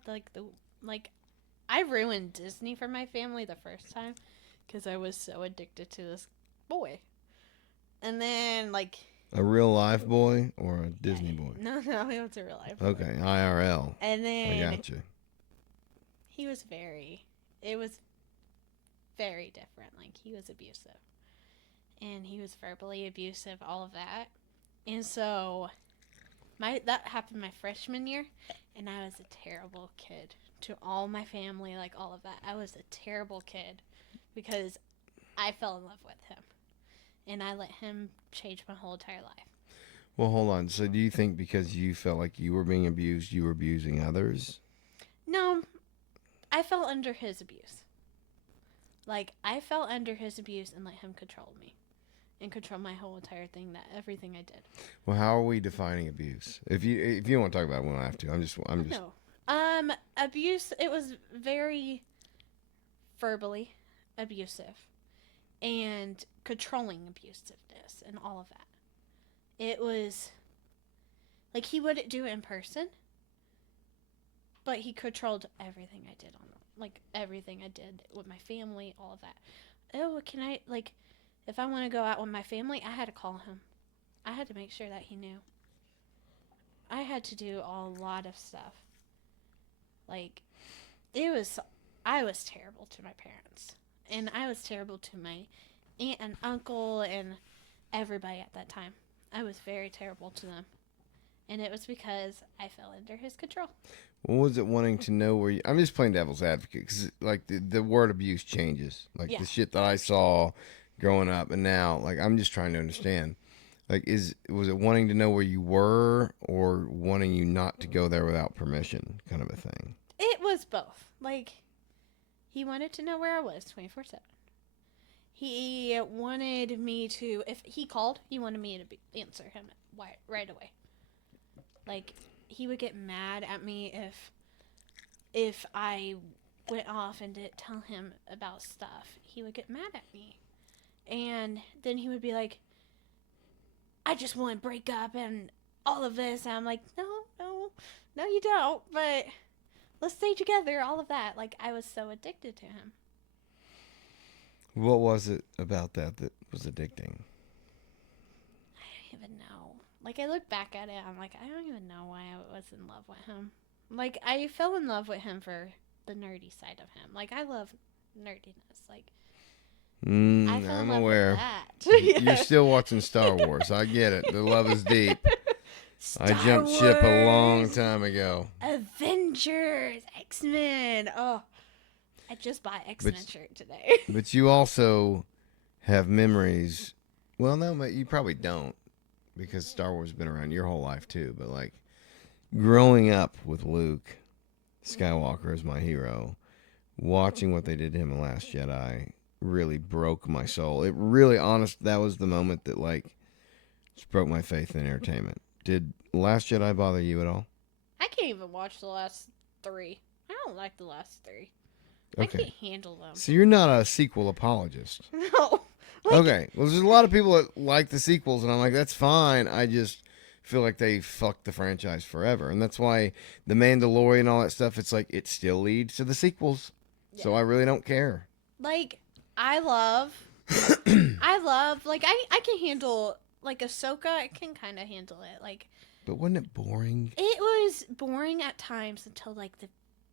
I ruined Disney for my family the first time because I was so addicted to this boy. And then, a real life boy or a Disney boy? No, he was a real life boy. Okay, IRL. And then I got you. it was very different. Like, he was abusive. And he was verbally abusive, all of that. And so, that happened my freshman year, and I was a terrible kid to all my family, like, all of that. I was a terrible kid because I fell in love with him. And I let him change my whole entire life. Well, hold on. So do you think because you felt like you were being abused, you were abusing others? No, I fell under his abuse. Like, I fell under his abuse and let him control me. And control my whole entire thing, everything I did. Well, how are we defining abuse? If you want to talk about it, we don't have to. I'm just. No. Abuse, it was very verbally abusive. And controlling abusiveness and all of that. It was like he wouldn't do it in person, but he controlled everything I did everything I did with my family, all of that. Oh, can I, if I want to go out with my family, I had to call him. I had to make sure that he knew. I had to do a lot of stuff. I was terrible to my parents. And I was terrible to my aunt and uncle and everybody at that time. I was very terrible to them. And it was because I fell under his control. What was it wanting to know where you... I'm just playing devil's advocate because, the word abuse changes. The shit that I saw growing up and now, I'm just trying to understand. Was it wanting to know where you were or wanting you not to go there without permission kind of a thing? It was both. He wanted to know where I was 24/7. He wanted me to, if he called, he wanted me to answer him right away. He would get mad at me if I went off and didn't tell him about stuff. He would get mad at me. And then he would be like, I just want to break up and all of this. And I'm like, no, you don't. But let's stay together, all of that. I was so addicted to him. What was it about that was addicting? I don't even know. I look back at it, I'm like, I don't even know why I was in love with him. I fell in love with him for the nerdy side of him. I love nerdiness. I fell in I'm love aware. with that. You're still watching Star Wars. I get it. The love is deep. I jumped ship a long time ago. Avengers, X-Men. Oh, I just bought X-Men shirt today. But you also have memories. Well, no, you probably don't, because Star Wars has been around your whole life too. But like growing up with Luke Skywalker as my hero, watching what they did to him in Last Jedi really broke my soul. It really, that was the moment that like just broke my faith in entertainment. Did Last Jedi bother you at all? I can't even watch the last 3. I don't like the last 3. Okay. I can't handle them. So you're not a sequel apologist. No. Okay. Well, there's a lot of people that like the sequels, and I'm like, that's fine. I just feel like they fucked the franchise forever. And that's why The Mandalorian and all that stuff, it's like, it still leads to the sequels. Yeah. So I really don't care. Like, I love, like, I can handle, like, Ahsoka, I can kind of handle it. Like, but wasn't it boring? It was boring at times until, like, the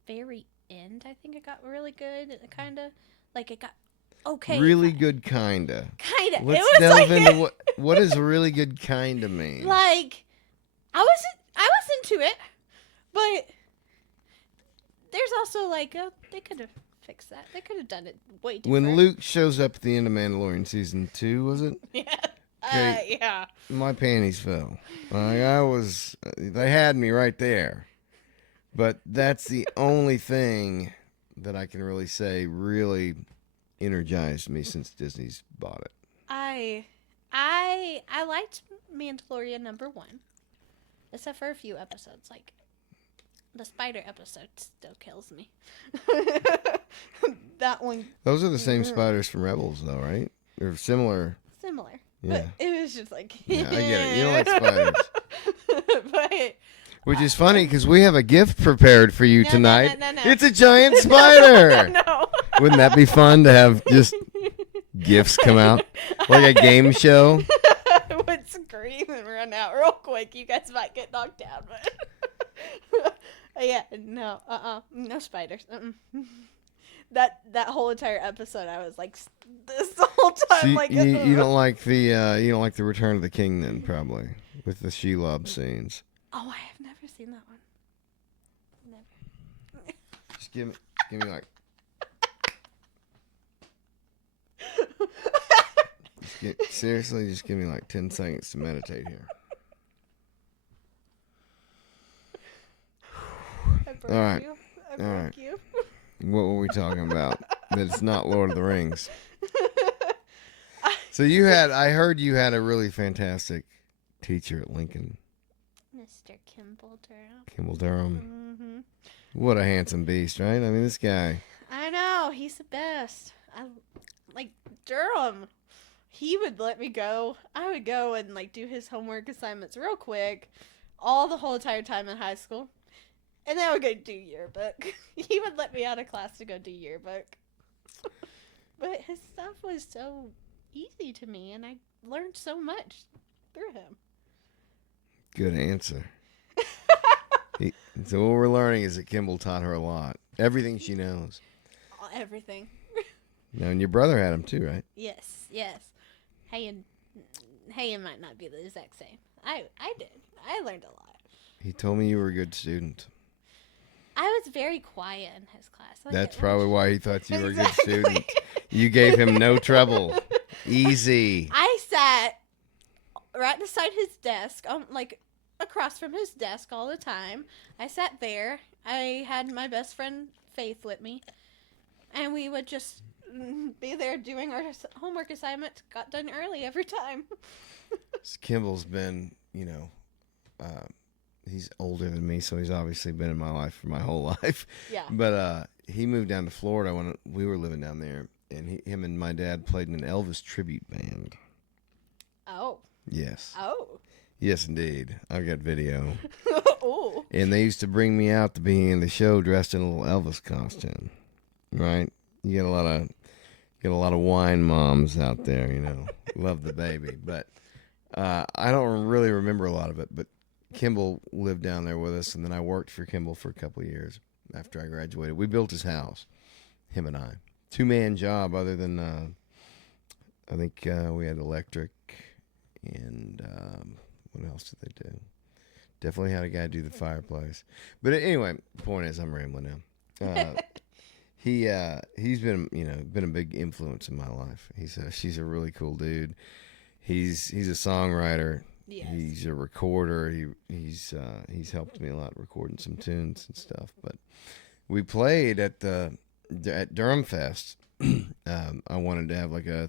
very end. I think it got really good. Kind of, like, it got okay. Really good, kinda. Kinda. Let's it was delve like into what does really good kinda mean? Like, I was into it, but there's also like they could have fixed that. They could have done it way different. When Luke shows up at the end of Mandalorian season 2, was it? Yeah. Okay, yeah. My panties fell. Like they had me right there. But that's the only thing that I can really say really energized me since Disney's bought it. I liked Mandalorian #1, except for a few episodes. Like the spider episode still kills me. That one. Those are the same spiders from Rebels, though, right? They're similar. Similar. Yeah. But it was just like. Yeah, I get it. You don't like spiders. But. Which is funny because we have a gift prepared for you tonight. No. It's a giant spider. No. Wouldn't that be fun to have just gifts come out? Like a game show? I would scream and run out real quick. You guys might get knocked down, but yeah, no, no spiders. That whole entire episode, I was like this the whole time. So like you don't like the Return of the King then, probably, with the Shelob scenes. Oh, I have never seen that one. Never. Just give me like. Seriously, just give me like 10 seconds to meditate here. All right. I broke you. What were we talking about? That it's not Lord of the Rings. So I heard you had a really fantastic teacher at Lincoln. Mr. Kimball Durham. Kimball Durham. Mm-hmm. What a handsome beast, right? I mean, this guy. I know, he's the best. I like Durham. He would let me go. I would go and like do his homework assignments real quick, all the whole entire time in high school, and then I would go do yearbook. He would let me out of class to go do yearbook. But his stuff was so easy to me, and I learned so much through him. Good answer. So what we're learning is that Kimball taught her a lot. Everything she knows. Everything. Now, and your brother had him too, right? Yes. Hayen might not be the exact same. I did. I learned a lot. He told me you were a good student. I was very quiet in his class. That's probably why he thought you were a good student. You gave him no trouble. Easy. I sat right beside his desk, like across from his desk all the time. I sat there. I had my best friend Faith with me, and we would just be there doing our homework assignment. Got done early every time. Kimball's been, he's older than me, so he's obviously been in my life for my whole life. Yeah. But he moved down to Florida when we were living down there, and him and my dad played in an Elvis tribute band. Oh. Yes. Oh. Yes, indeed. I've got video. Oh. And they used to bring me out to be in the show dressed in a little Elvis costume. Right? You get a lot of wine moms out there, love the baby. But I don't really remember a lot of it. But Kimball lived down there with us, and then I worked for Kimball for a couple of years after I graduated. We built his house, him and I. 2-man job other than I think we had electric, and what else did they do? Definitely had a guy do the fireplace. But anyway, the point is, I'm rambling now. He's been been a big influence in my life. She's a really cool dude. He's a songwriter. Yes. He's a recorder. He's helped me a lot recording some tunes and stuff. But we played at Durham Fest. I wanted to have like a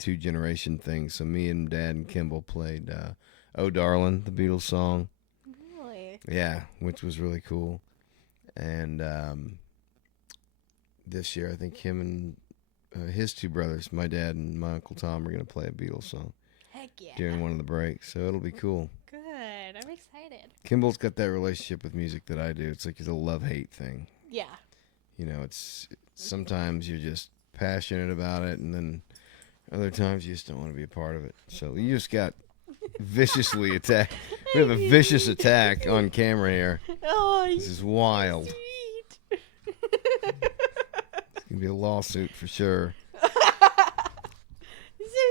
2-generation thing, so me and Dad and Kimball played "Oh Darlin'," the Beatles song. Really? Yeah, which was really cool. And this year, I think him and his 2 brothers, my dad and my Uncle Tom, are going to play a Beatles song Heck yeah. during one of the breaks. So it'll be cool. Good. I'm excited. Kimball's got that relationship with music that I do. It's like it's a love-hate thing. Yeah. It's sometimes you're just passionate about it, and then other times you just don't want to be a part of it. So you just got viciously attacked. We have a vicious attack on camera here. Oh, This is wild. sweet. It's going to be a lawsuit for sure.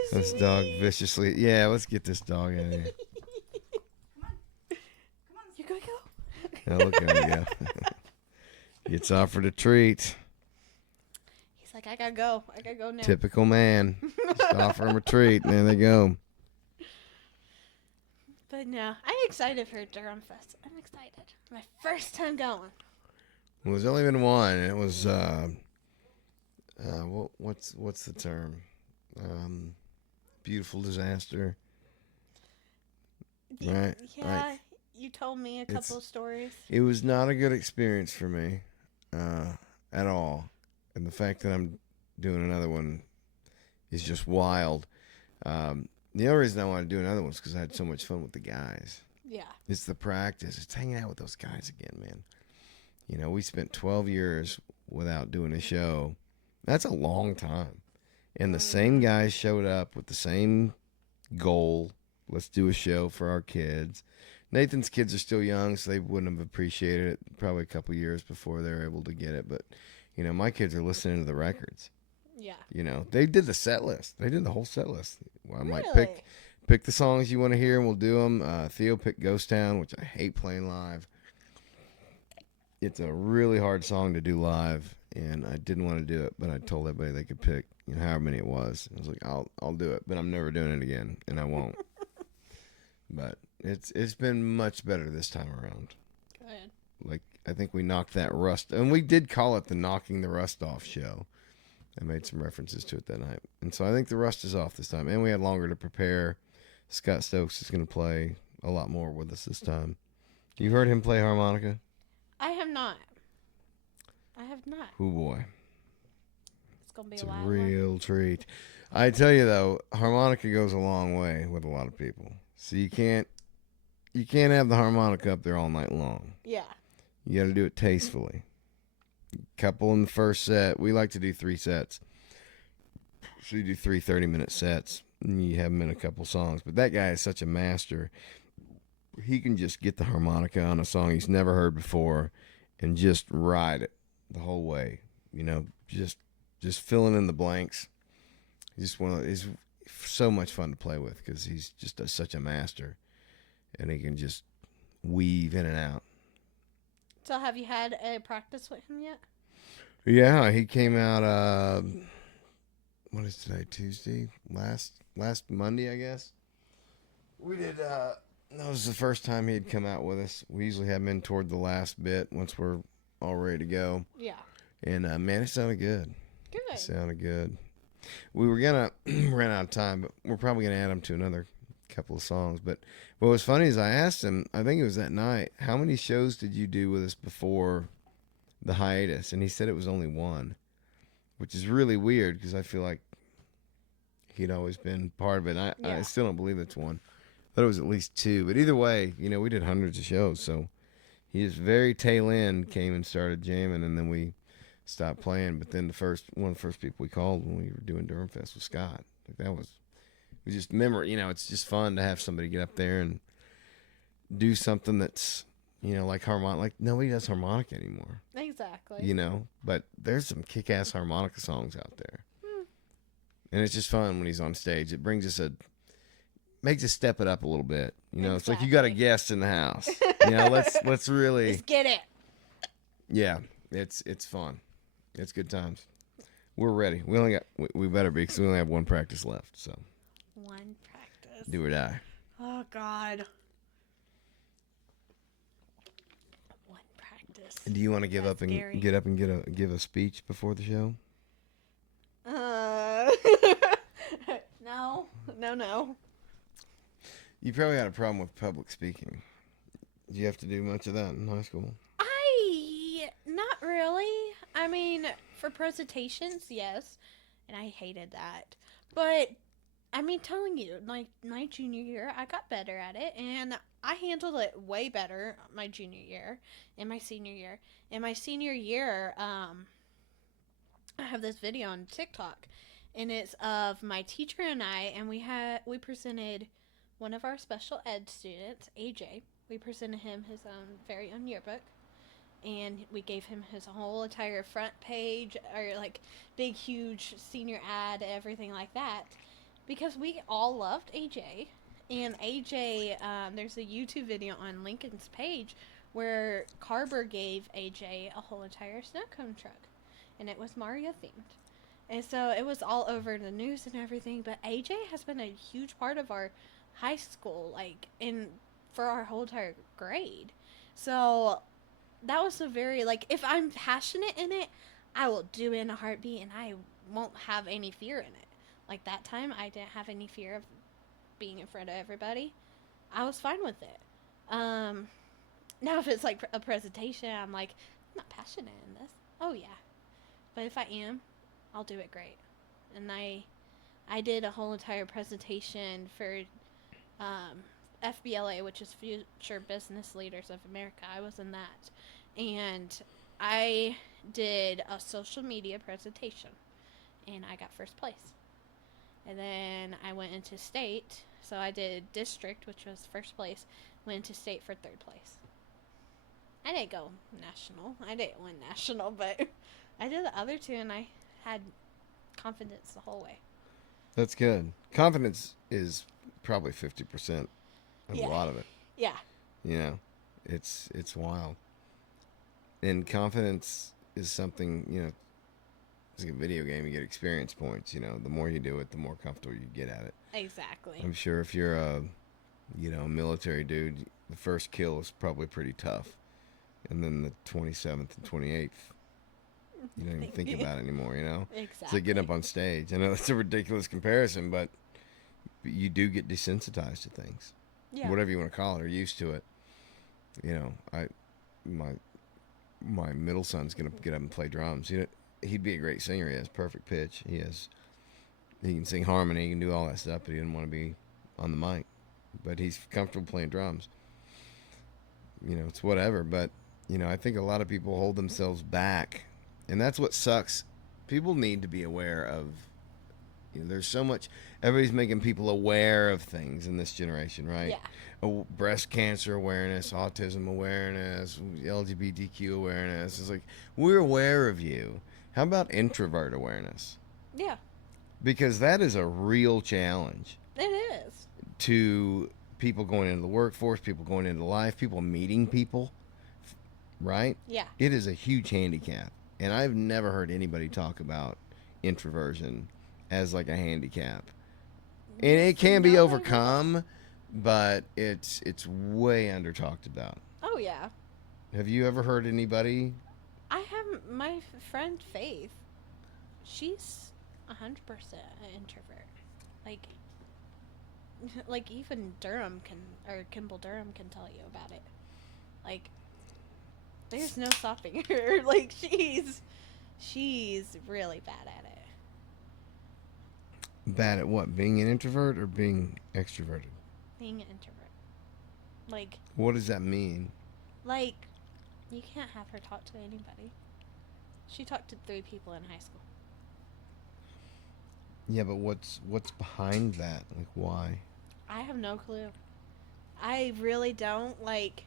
So This dog viciously. Yeah, let's get this dog out of here. You gonna go? Now look at him go. Gets offered a treat. He's like, I gotta go. I gotta go now. Typical man. Just offer him a treat, and there they go. But no, I'm excited for Durham Fest. I'm excited. My first time going. Well, there's only been one, and it was what's the term? Beautiful disaster. Right. Yeah, Right. you told me a couple of stories. It was not a good experience for me at all, and the fact that I'm doing another one is just wild. The only reason I want to do another one is because I had so much fun with the guys. Yeah. It's the practice. It's hanging out with those guys again, man. We spent 12 years without doing a show. That's a long time. And the same guys showed up with the same goal. Let's do a show for our kids. Nathan's kids are still young, so they wouldn't have appreciated it probably a couple years before they were able to get it. But, my kids are listening to the records. Yeah. They did the set list. They did the whole set list. Well, I might Really? pick the songs you want to hear, and we'll do them. Theo picked Ghost Town, which I hate playing live. It's a really hard song to do live, and I didn't want to do it, but I told everybody they could pick however many it was. I was like, I'll do it, but I'm never doing it again, and I won't. But it's been much better this time around. Good. Like, I think we knocked that rust, and we did call it the Knocking the Rust Off show. I made some references to it that night. And so I think the rust is off this time. And we had longer to prepare. Scott Stokes is going to play a lot more with us this time. You heard him play harmonica? I have not. Oh, boy. It's gonna be It's a a wild one. real treat. I tell you, though, harmonica goes a long way with a lot of people. So you can't have the harmonica up there all night long. Yeah. You got to do it tastefully. Couple in the first set. We like to do 3 sets. So you do 3 30-minute sets, and you have them in a couple songs. But that guy is such a master. He can just get the harmonica on a song he's never heard before and just ride it the whole way. Just filling in the blanks. He's so much fun to play with because he's just such a master, and he can just weave in and out. So have you had a practice with him yet? Yeah, he came out. What is today? Tuesday. Last Monday, I guess. We did. That was the first time he'd come out with us. We usually have him in toward the last bit once we're all ready to go. Yeah. And man, it sounded good. Good. It sounded good. We were gonna run out of time, but we're probably gonna add him to another couple of songs. But what was funny is I asked him. I think it was that night. How many shows did you do with us before the hiatus? And he said it was only 1, which is really weird because I feel like he'd always been part of it. I still don't believe it's 1. I thought it was at least 2. But either way, we did hundreds of shows. So he just very tail end came and started jamming, and then we stopped playing. But then one of the first people we called when we were doing Durham Fest was Scott. Like that was just memory. It's just fun to have somebody get up there and do something that's like harmonica. Like nobody does harmonica anymore. Exactly. But there's some kick-ass harmonica songs out there. And it's just fun when he's on stage. It makes us step it up a little bit. You know, it's like you got a guest in the house. You know, let's really Let's get it. Yeah, it's fun. It's good times. We're ready. We better be because we only have one practice left. So One practice. do or die. Oh God. One practice. Do you want to give That's up and scary. get up and give a speech before the show? No. You probably had a problem with public speaking. Did you have to do much of that in high school? Not really. I mean, for presentations, yes. And I hated that. But, I mean, telling you, like, my junior year, I got better at it. And I handled it way better my junior year and my senior year. In my senior year, I have this video on TikTok. And it's of my teacher and I. And we presented one of our special ed students, AJ. We presented him his very own yearbook. And we gave him his whole entire front page, or like big, huge senior ad, everything like that, because we all loved AJ. And AJ, there's a YouTube video on Lincoln's page where Carver gave AJ a whole entire snow cone truck, and it was Mario themed. And so it was all over the news and everything. But AJ has been a huge part of our high school, like for our whole entire grade. So that was a very, like, if I'm passionate in it, I will do it in a heartbeat, and I won't have any fear in it. Like, that time, I didn't have any fear of being in front of everybody. I was fine with it. Now, if it's, like, a presentation, I'm like, I'm not passionate in this. Oh, yeah. But if I am, I'll do it great. And I did a whole entire presentation for FBLA, which is Future Business Leaders of America. I was in that. And I did a social media presentation. And I got first place. And then I went into state. So I did district, which was first place. Went into state for third place. I didn't go national. I didn't win national, but I did the other two, and I had confidence the whole way. That's good. Confidence is probably 50% of Yeah. a lot of it. Yeah. You know, it's wild. And confidence is something, you know, it's like a video game. You get experience points. You know, the more you do it, the more comfortable you get at it. Exactly. I'm sure if you're a military dude, the first kill is probably pretty tough. And then the 27th and 28th, you don't even think about it anymore, you know? Exactly. It's like getting up on stage. I know that's a ridiculous comparison, but you do get desensitized to things. Yeah. Whatever you want to call it, or used to it. You know, my middle son's going to get up and play drums. You know, he'd be a great singer. He has perfect pitch. He can sing harmony, he can do all that stuff, but he didn't want to be on the mic. But he's comfortable playing drums. You know, it's whatever, but you know, I think a lot of people hold themselves back, and that's what sucks. People need to be aware of, you know, there's so much, everybody's making people aware of things in this generation, right? Yeah. Breast cancer awareness, autism awareness, LGBTQ awareness. It's like, we're aware of you. How about introvert awareness? Yeah. Because that is a real challenge It is. to people going into the workforce, people going into life, people meeting people, right? Yeah. It is a huge handicap. And I've never heard anybody talk about introversion as like a handicap. And it can be overcome, but it's way under talked about. Oh, yeah. Have you ever heard anybody? I have my friend Faith. She's 100% an introvert. Like even Kimball Durham can tell you about it. Like, there's no stopping her. Like, she's really bad at it. Bad at what? Being an introvert or being extroverted? Being an introvert. Like, What does that mean? you can't have her talk to anybody. She talked to 3 people in high school. Yeah, but what's behind that? Like, why? I have no clue. I really don't. Like,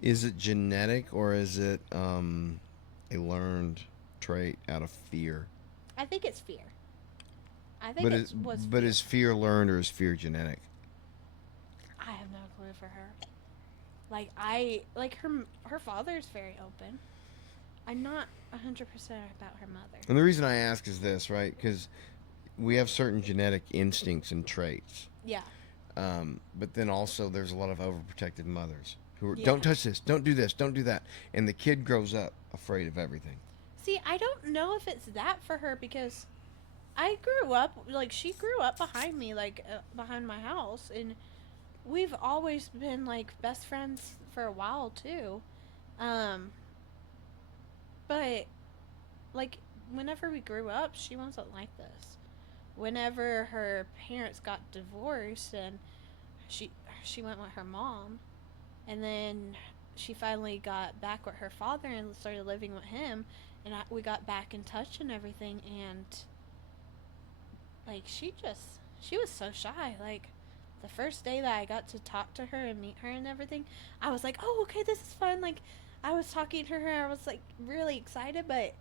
Is it genetic or is it a learned trait out of fear? I think it's fear. I think it was. But is fear learned or is fear genetic? I have no clue for her. Like her father's very open. I'm not 100% about her mother. And the reason I ask is this, right? Because we have certain genetic instincts and traits. Yeah. But then also there's a lot of overprotected mothers who are, Yeah. don't touch this, don't do this, don't do that. And the kid grows up afraid of everything. See, I don't know if it's that for her because I grew up, like, she grew up behind me, like, behind my house. And we've always been, like, best friends for a while, too. But, like, whenever we grew up, she wasn't like this. Whenever her parents got divorced and she went with her mom, and then she finally got back with her father and started living with him, and we got back in touch and everything, and like she was so shy. Like the first day that I got to talk to her and meet her and everything, I was like, oh, okay, this is fun. Like I was talking to her, I was like really excited, but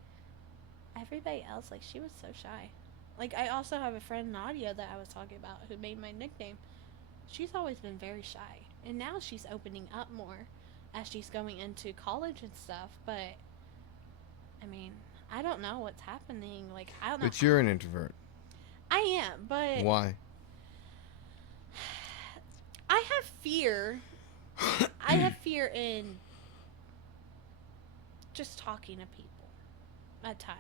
everybody else, like, she was so shy. Like I also have a friend, Nadia, that I was talking about, who made my nickname. She's always been very shy, and now she's opening up more as she's going into college and stuff. But I mean, I don't know what's happening. Like I don't know. But you're an introvert. I am, but Why? I have fear. I have fear in just talking to people at times.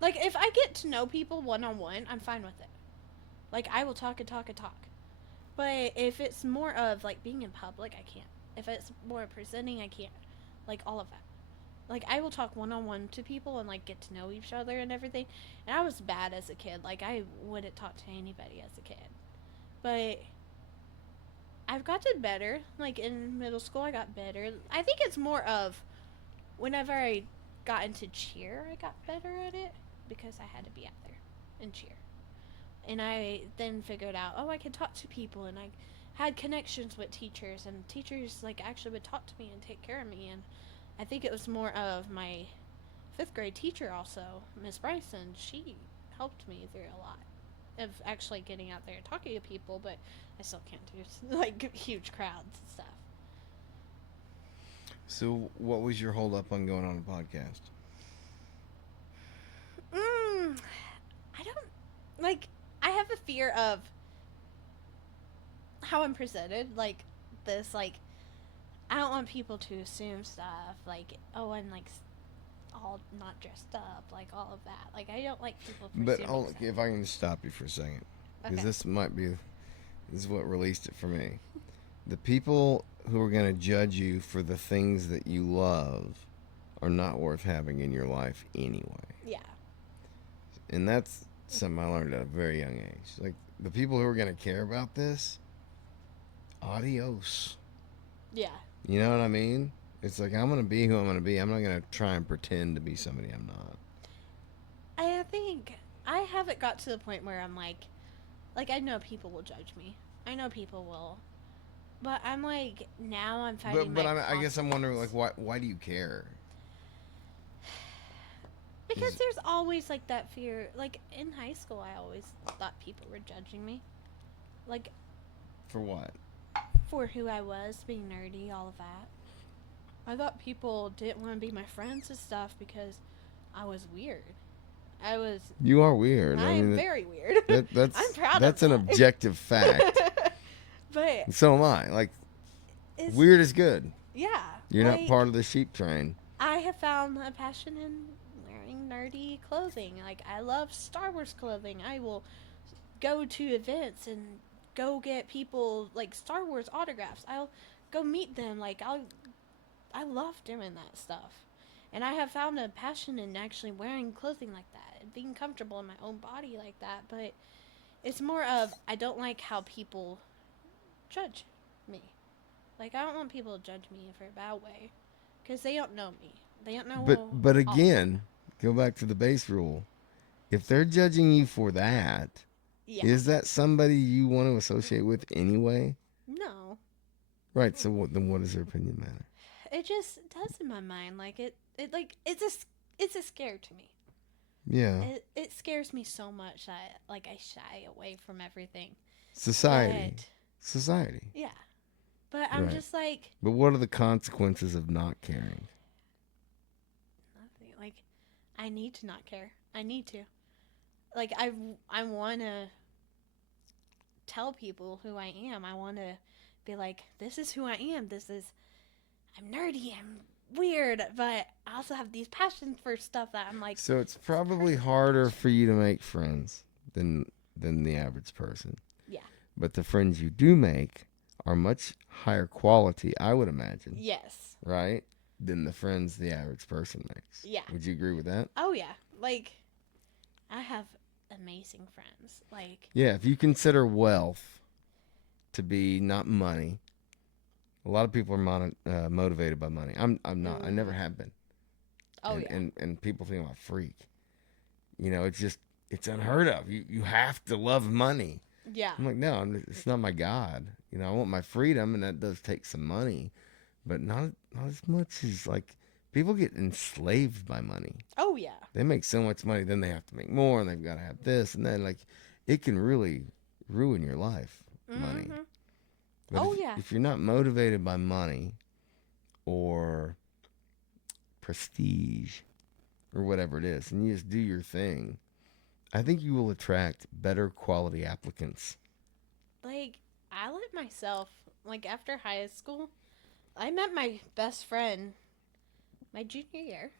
Like if I get to know people one-on-one, I'm fine with it. Like I will talk and talk and talk. But if it's more of like being in public, I can't. If it's more presenting, I can't. Like all of that. Like I will talk one-on-one to people and like get to know each other and everything. And I was bad as a kid. Like I wouldn't talk to anybody as a kid. But I've gotten better. Like in middle school, I got better. I think it's more of whenever I got into cheer, I got better at it because I had to be out there and cheer. And I then figured out, oh, I can talk to people, and I had connections with teachers, and teachers like actually would talk to me and take care of me. And I think it was more of my 5th grade teacher also, Miss Bryson. She helped me through a lot of actually getting out there and talking to people, but I still can't do like huge crowds and stuff. So what was your hold up on going on a podcast? I don't like. I have a fear of how I'm presented, like this. Like, I don't want people to assume stuff. Like, oh, I'm like all not dressed up, like all of that. Like, I don't like people. But stuff. if I can stop you for a second, because Okay. this is what released it for me. The people who are going to judge you for the things that you love are not worth having in your life anyway. Yeah. And that's something I learned at a very young age. Like, the people who are going to care about this, adios. Yeah. You know what I mean? It's like, I'm going to be who I'm going to be. I'm not going to try and pretend to be somebody I'm not. I think I haven't got to the point where I'm like I know people will judge me. I know people will. But I'm like, now I'm finding But I guess I'm wondering, like, why do you care? Because there's always, like, that fear. Like, in high school, I always thought people were judging me. Like, For what? for who I was, being nerdy, all of that. I thought people didn't want to be my friends and stuff because I was weird. You are weird. I'm very weird. That's I'm proud that's of an that. objective fact. But, So am I. Like, it's, weird is good. yeah. You're like, not part of the sheep train. I have found a passion in wearing nerdy clothing. Like, I love Star Wars clothing. I will go to events and go get people, like, Star Wars autographs. I'll go meet them. Like, I love doing that stuff. And I have found a passion in actually wearing clothing like that and being comfortable in my own body like that. But it's more of, I don't like how people judge me. Like, I don't want people to judge me for a bad way. Because they don't know me. They don't know. But again, go back to the base rule. If they're judging you for that, Yeah. is that somebody you want to associate with anyway? No. Right. So then what does their opinion matter? It just does in my mind. Like, it's a scare to me. Yeah. It scares me so much that like I shy away from everything. Society. But, Society. yeah. But I'm Right. just like But what are the consequences of not caring? nothing. Like I need to not care. I need to. Like I want to tell people who I am. I want to be like, this is who I am. I'm nerdy. I'm weird, but I also have these passions for stuff that I'm like. So it's probably harder for you to make friends than the average person. Yeah. But the friends you do make are much higher quality, I would imagine. Yes. Right? Than the friends the average person makes. Yeah. Would you agree with that? Oh yeah. Like I have amazing friends. Like Yeah, if you consider wealth to be not money, a lot of people are motivated by money. I'm not. I never have been. oh and, yeah. and people think I'm a freak. You know, it's unheard of. You have to love money. Yeah. I'm like, no, it's not my God. You know, I want my freedom, and that does take some money, but not as much as like people get enslaved by money. Oh yeah. They make so much money, then they have to make more, and they've got to have this, and then like it can really ruin your life. Money. Mhm. But Oh, if, yeah. if you're not motivated by money or prestige or whatever it is, and you just do your thing, I think you will attract better quality applicants. Like I let myself like after high school, I met my best friend my junior year.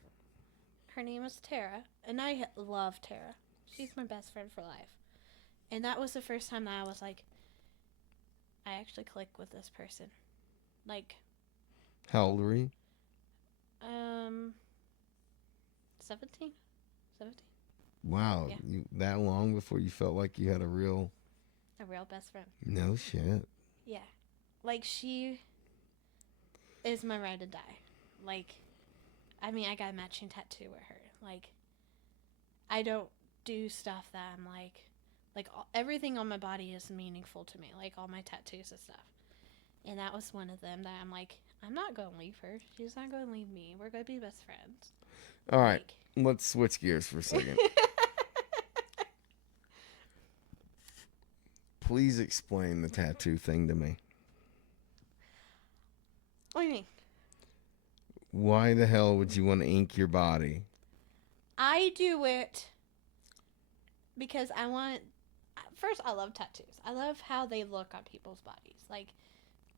Her name is Tara, and I love Tara. She's my best friend for life. And that was the first time that I was like, I actually click with this person. Like, How old were you? 17? 17? Wow, Yeah. that long before you felt like you had a real... A real best friend. No shit. Yeah. Like, she is my ride or die. Like, I mean, I got a matching tattoo with her. Like, I don't do stuff that I'm like everything on my body is meaningful to me. Like, all my tattoos and stuff. And that was one of them that I'm like, I'm not going to leave her. She's not going to leave me. We're going to be best friends. All right, let's switch gears for a second. Please explain the tattoo thing to me. What do you mean? Why the hell would you want to ink your body? I do it because I want... First, I love tattoos. I love how they look on people's bodies. Like,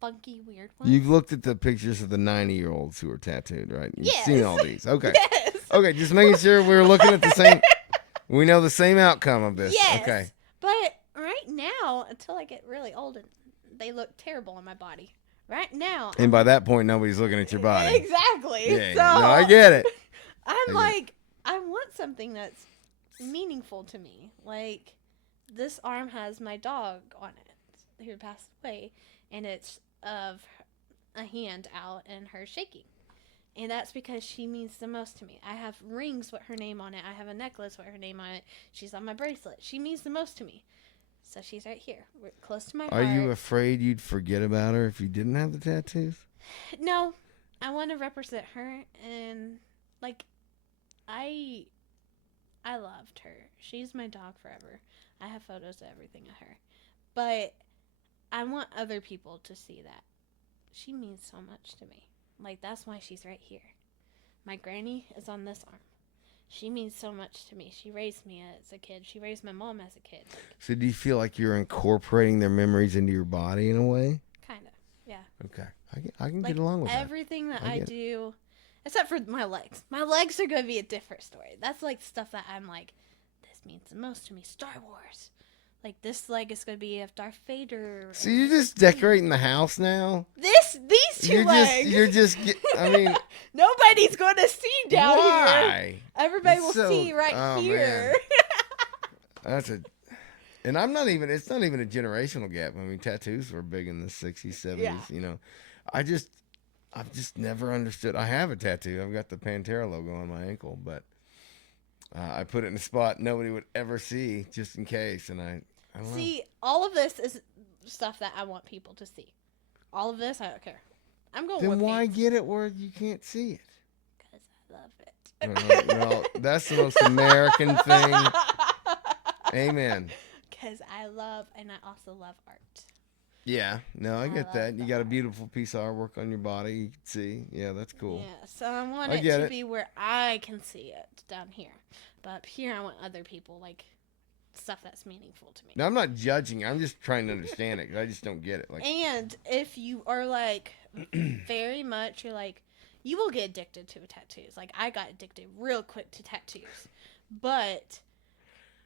funky, weird ones. You've looked at the pictures of the 90-year-olds who are tattooed, right? You've Yes. seen all these. Okay. Yes. Okay, just making sure we're looking at the same... We know the same outcome of this. Yes. Okay. But right now, until I get really old, and they look terrible on my body. Right now. And by that point, nobody's looking at your body. Exactly. Yeah, So no, I get it. I'm like, I want something that's meaningful to me. Like, this arm has my dog on it who passed away, and it's of a hand out and her shaking. And that's because she means the most to me. I have rings with her name on it. I have a necklace with her name on it. She's on my bracelet. She means the most to me. So she's right here. We're close to my heart. Are you afraid you'd forget about her if you didn't have the tattoos? No. I want to represent her, and, like, I loved her. She's my dog forever. I have photos of everything of her. But I want other people to see that. She means so much to me. Like, that's why she's right here. My granny is on this arm. She means so much to me. She raised me as a kid. She raised my mom as a kid. So do you feel like you're incorporating their memories into your body in a way? Kind of, yeah. Okay. I can Like, get along with that. everything that I I get do, except for my legs. My legs are going to be a different story. That's, like, stuff that I'm like, this means the most to me. Star Wars. Like, this leg is going to be of Darth Vader. So you're just decorating the house now? These two legs. I mean, Nobody's going to see down here. why? Everybody It's will so- see right oh, here. And it's not even a generational gap. I mean, tattoos were big in the 60s, 70s, Yeah. you know. I've just never understood. I have a tattoo. I've got the Pantera logo on my ankle, but I put it in a spot nobody would ever see just in case. And I don't know. See, all of this is stuff that I want people to see. All of this, I don't care. I'm going Then with why get it where you can't see it? because I love it. No, that's the most American thing. Amen. Because I love, and I also love art. Yeah, no, I get love that. You the got a art. beautiful piece of artwork on your body. You can see. Yeah, that's cool. Yeah, so I want I it get to it. be where I can see it down here. But up here, I want other people, like, stuff that's meaningful to me. Now, I'm not judging. I'm just trying to understand it 'cause I just don't get it. Like, And if you are, like, very much, you're like, you will get addicted to tattoos. Like, I got addicted real quick to tattoos. But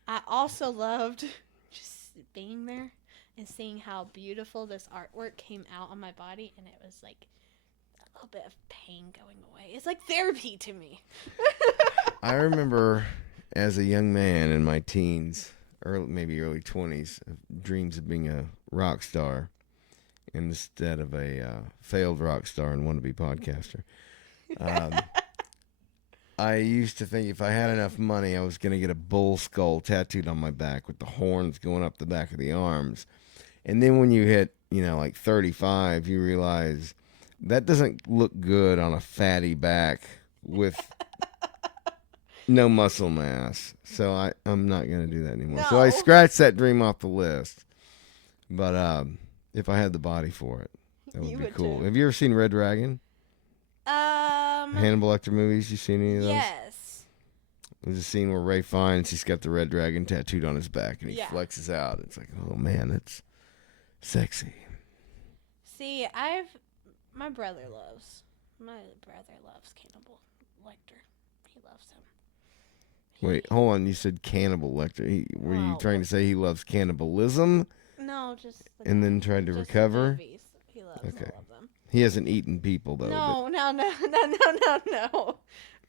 I also loved just being there and seeing how beautiful this artwork came out on my body. And it was, like, a little bit of pain going away. It's like therapy to me. I remember as a young man in my teens, maybe early 20s, dreams of being a rock star instead of a failed rock star and wannabe podcaster. I used to think if I had enough money, I was going to get a bull skull tattooed on my back with the horns going up the back of the arms. And then when you hit, like 35, you realize that doesn't look good on a fatty back with no muscle mass. So I'm not going to do that anymore. So I No. scratched that dream off the list. But if I had the body for it, that would You be would cool. too. Have you ever seen Red Dragon? Hannibal Lecter movies? You seen any of those? Yes. There's a scene where Ray finds he's got the red dragon tattooed on his back and he Yeah. flexes out. It's like, oh man, that's sexy. See, my brother loves Cannibal Lecter. He loves him. Wait, hold on. You said Cannibal Lecter. Were you Wow. trying to say he loves cannibalism No, just the and guy. then tried to Just recover? movies. He loves Okay. all of them. He hasn't eaten people though. No.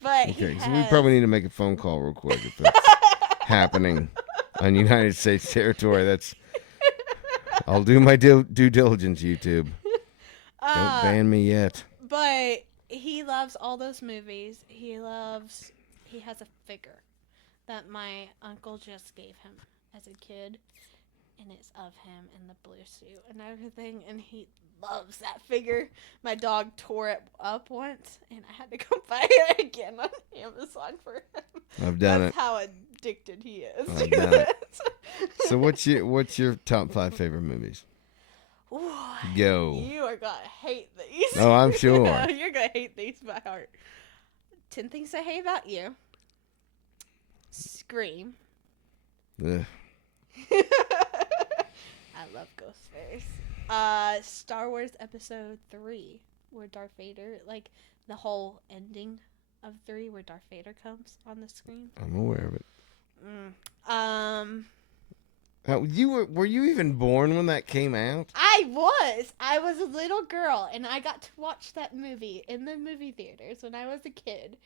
But But, he okay, so we has- probably need to make a phone call real quick if that's happening on United States territory. I'll do my due diligence, YouTube. Don't ban me yet. But he loves all those movies. He has a figure that my uncle just gave him as a kid. And it's of him in the blue suit and everything. And he loves that figure. My dog tore it up once. And I had to go buy it again on Amazon for him. I've done That's it. how addicted he is I've to done it. this. So what's your top 5 favorite movies? Ooh, Go. you are going to hate these. Oh, I'm sure. You're going to hate these by heart. 10 Things I Hate About You. Scream. Ugh. I love Ghostface. Star Wars Episode 3, where Darth Vader, like, the whole ending of 3, where Darth Vader comes on the screen. I'm aware of it. Mm. Were you even born when that came out? I was a little girl, and I got to watch that movie in the movie theaters when I was a kid.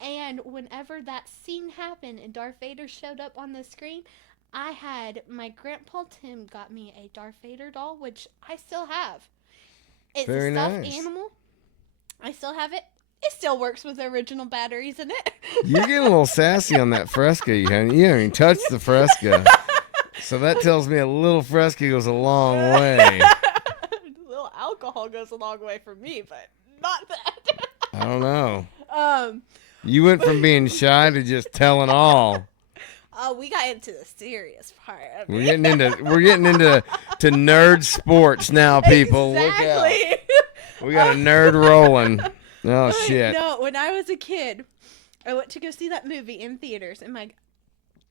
And whenever that scene happened and Darth Vader showed up on the screen, my grandpa Tim got me a Darth Vader doll, which I still have. It's Very a stuffed nice. animal. I still have it. It still works with the original batteries in it. You're getting a little sassy on that Fresca. You haven't even touched the Fresca. So that tells me a little Fresca goes a long way. A little alcohol goes a long way for me, but not that. I don't know. Um, You went from being shy to just telling all. we got into the serious part. Of We're it. getting into nerd sports now, people. Exactly. Look out. We got a nerd rolling. Oh shit. No, when I was a kid, I went to go see that movie in theaters, and my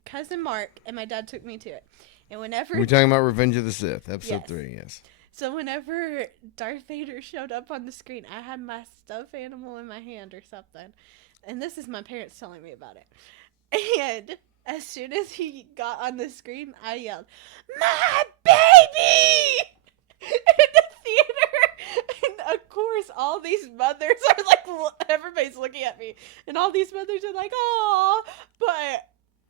cousin Mark and my dad took me to it. And whenever We're talking about Revenge of the Sith, episode Yes. 3, yes. So whenever Darth Vader showed up on the screen, I had my stuffed animal in my hand or something. And this is my parents telling me about it. And as soon as he got on the screen, I yelled, "My baby!" in the theater. And of course, all these mothers are like, everybody's looking at me. And all these mothers are like, "Aw." But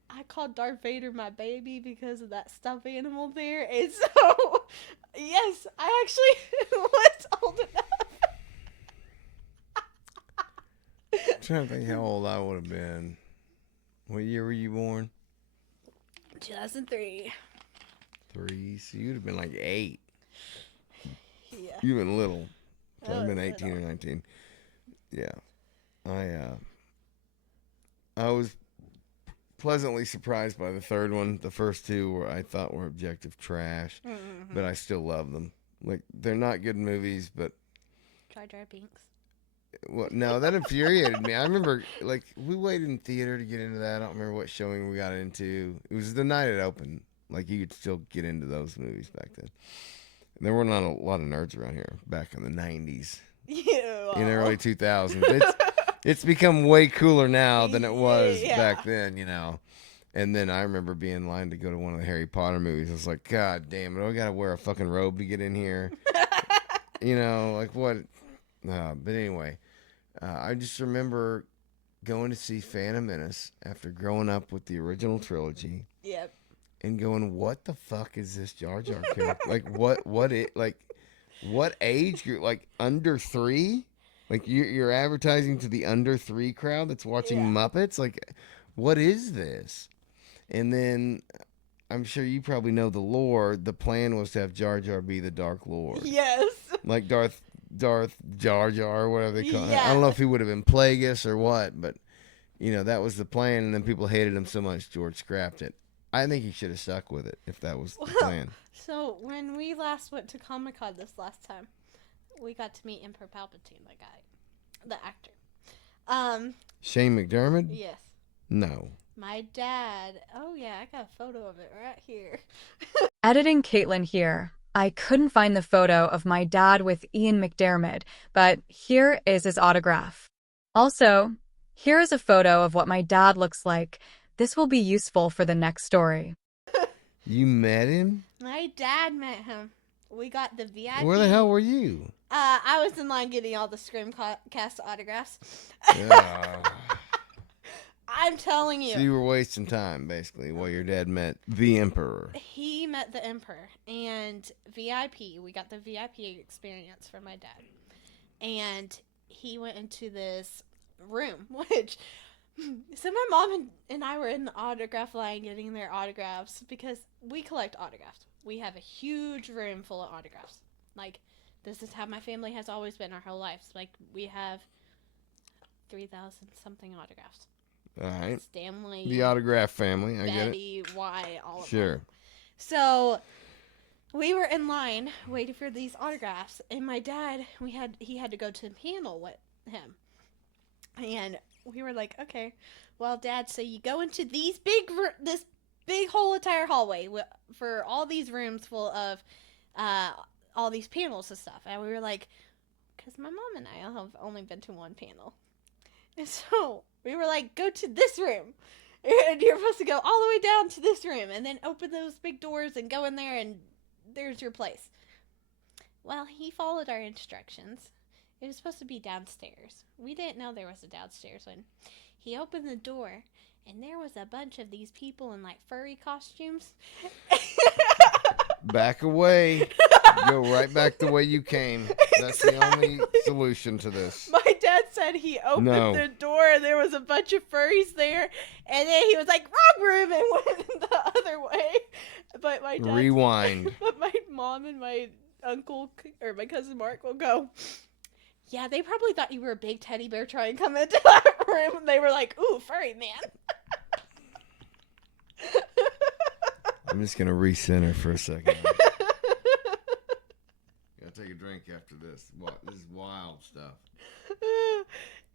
I called Darth Vader my baby because of that stuffed animal there. And so, yes, I actually was old enough. I'm trying to think how old I would have been. What year were you born? 2003. 3. So you'd have been like 8. Yeah. You've been little. So I I've been was 18 or little. 19. Yeah. I was pleasantly surprised by the third one. The first two were I thought were objective trash, but I still love them. Like they're not good movies, but Jar Jar Binks. well, no, that infuriated me. I remember like we waited in theater to get into that. I don't remember what showing we got into. It was the night it opened. Like you could still get into those movies back then. And there were not a lot of nerds around here back in the 90s. Yeah. In the early 2000s. It's become way cooler now than it was back then, you know. And then I remember being in line to go to one of the Harry Potter movies. I was like, God damn it, I got to wear a fucking robe to get in here. You know, like what? But anyway, I just remember going to see Phantom Menace after growing up with the original trilogy. Yep. And going, what the fuck is this Jar Jar character? Like, what age group? Like, under 3? Like, you're advertising to the under 3 crowd that's watching Muppets? Like, what is this? And then, I'm sure you probably know the lore. The plan was to have Jar Jar be the Dark Lord. Yes. Like Darth Jar Jar, or whatever they call it. Yeah. I don't know if he would have been Plagueis or what, but, you know, that was the plan, and then people hated him so much, George scrapped it. I think he should have stuck with it if that was the plan. So when we last went to Comic-Con this last time, we got to meet Emperor Palpatine, the actor. Shane McDermott? Yes. No. My dad. Oh yeah, I got a photo of it right here. Editing Kaitlin here. I couldn't find the photo of my dad with Ian McDermott, but here is his autograph. Also, here is a photo of what my dad looks like. This will be useful for the next story. You met him? My dad met him. We got the VIP. Where the hell were you? I was in line getting all the Screamcast autographs. Yeah. I'm telling you. So you were wasting time, basically, while your dad met the Emperor. He met the Emperor, and VIP. We got the VIP experience for my dad. And he went into this room, which... So my mom and I were in the autograph line getting their autographs because we collect autographs. We have a huge room full of autographs. Like, this is how my family has always been our whole lives. Like, we have 3,000 something autographs. All right. Stanley. The autograph family, I get it. Betty, Y, all of Sure. them. So, we were in line waiting for these autographs, and my dad, he had to go to the panel with him. And we were like, okay, well, Dad, so you go into this big whole entire hallway for all these rooms full of all these panels and stuff. And we were like, because my mom and I have only been to one panel. And so we were like, go to this room. And you're supposed to go all the way down to this room and then open those big doors and go in there and there's your place. Well, he followed our instructions. It was supposed to be downstairs. We didn't know there was a downstairs one. He opened the door, and there was a bunch of these people in, like, furry costumes. Back away. Go right back the way you came. That's the only solution to this. My dad said he opened the door, and there was a bunch of furries there, and then he was like, wrong room, and went the other way. But my dad... Rewind. But my mom and my uncle, or my cousin Mark, will go... Yeah, they probably thought you were a big teddy bear trying to come into that room. They were like, ooh, furry man. I'm just going to recenter for a second. Gotta take a drink after this. This is wild stuff.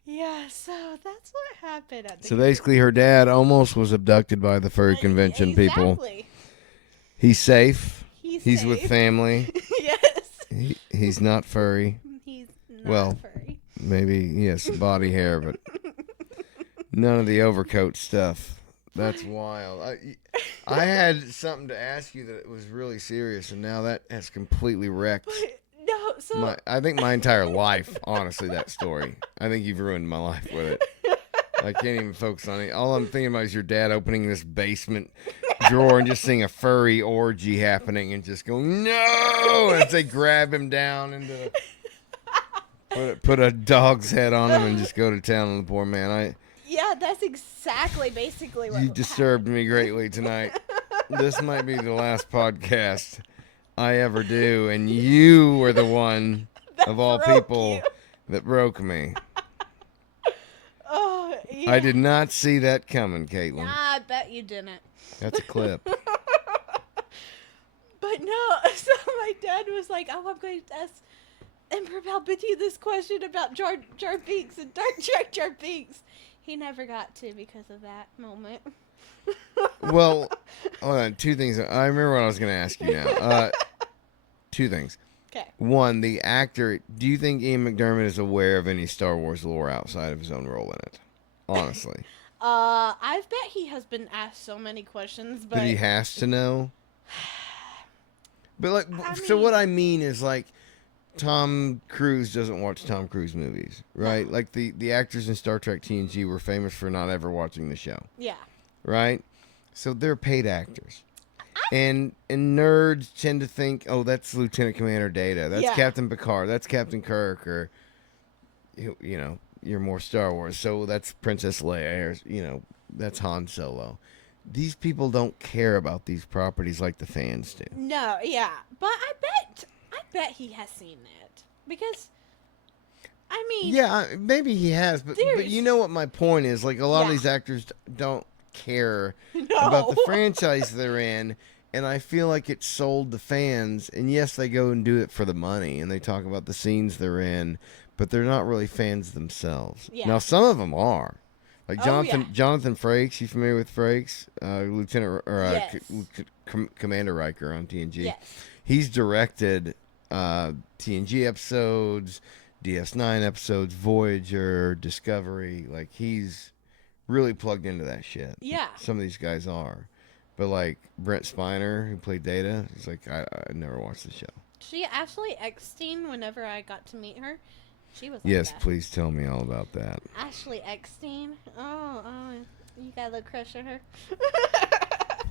Yeah, so that's what happened at the So basically her dad almost was abducted by the furry convention people. He's safe. He's with family. Yes. He's not furry. Not furry. Maybe he has some body hair, but none of the overcoat stuff. That's wild. I had something to ask you that was really serious, and now that has completely wrecked. No, so I think my entire life, honestly, that story. I think you've ruined my life with it. I can't even focus on it. All I'm thinking about is your dad opening this basement drawer and just seeing a furry orgy happening and just going, no! As they grab him down into the... Put a dog's head on him and just go to town on the poor man. Yeah, that's exactly basically what you disturbed me greatly tonight. This might be the last podcast I ever do, and you were the one of all people that broke me. Oh, I did not see that coming, Kaitlin. Nah, I bet you didn't. That's a clip. But no, so my dad was like, "Oh, I'm going to ask Emperor Palpatine this question about Jar Jar Binks and Dark Jar Binks." He never got to because of that moment. Well, hold on. Two things. I remember what I was going to ask you now. Two things. Okay. One, the actor. Do you think Ian McDiarmid is aware of any Star Wars lore outside of his own role in it? Honestly. I bet he has been asked so many questions, but He has to know. But like, so mean- what I mean is like, Tom Cruise doesn't watch Tom Cruise movies, right? No. Like the actors in Star Trek TNG were famous for not ever watching the show, yeah. right? So they're paid actors. And nerds tend to think, oh, that's Lieutenant Commander Data, that's Yeah. Captain Picard, that's Captain Kirk, or you know, you're more Star Wars, so that's Princess Leia, or that's Han Solo. These people don't care about these properties like the fans do. No, yeah, but I bet he has seen it because, I mean, Yeah, maybe he has, but you know what my point is? Like, a lot of Yeah. these actors don't care No. about the franchise they're in, and I feel like it's sold to fans. And yes, they go and do it for the money, and they talk about the scenes they're in, but they're not really fans themselves. Yeah. Now, some of them are. Like Oh, yeah. Jonathan Frakes, you familiar with Frakes? Lieutenant or Yes. Commander Riker on TNG. Yes. He's directed TNG episodes, DS9 episodes, Voyager, Discovery. Like, he's really plugged into that shit. Yeah. Some of these guys are. But like Brent Spiner, who played Data, he's like, I never watched the show. She Ashley Eckstein. Whenever I got to meet her, she was like Yes, that. please tell me all about that. Ashley Eckstein. Oh, you got a little crush on her.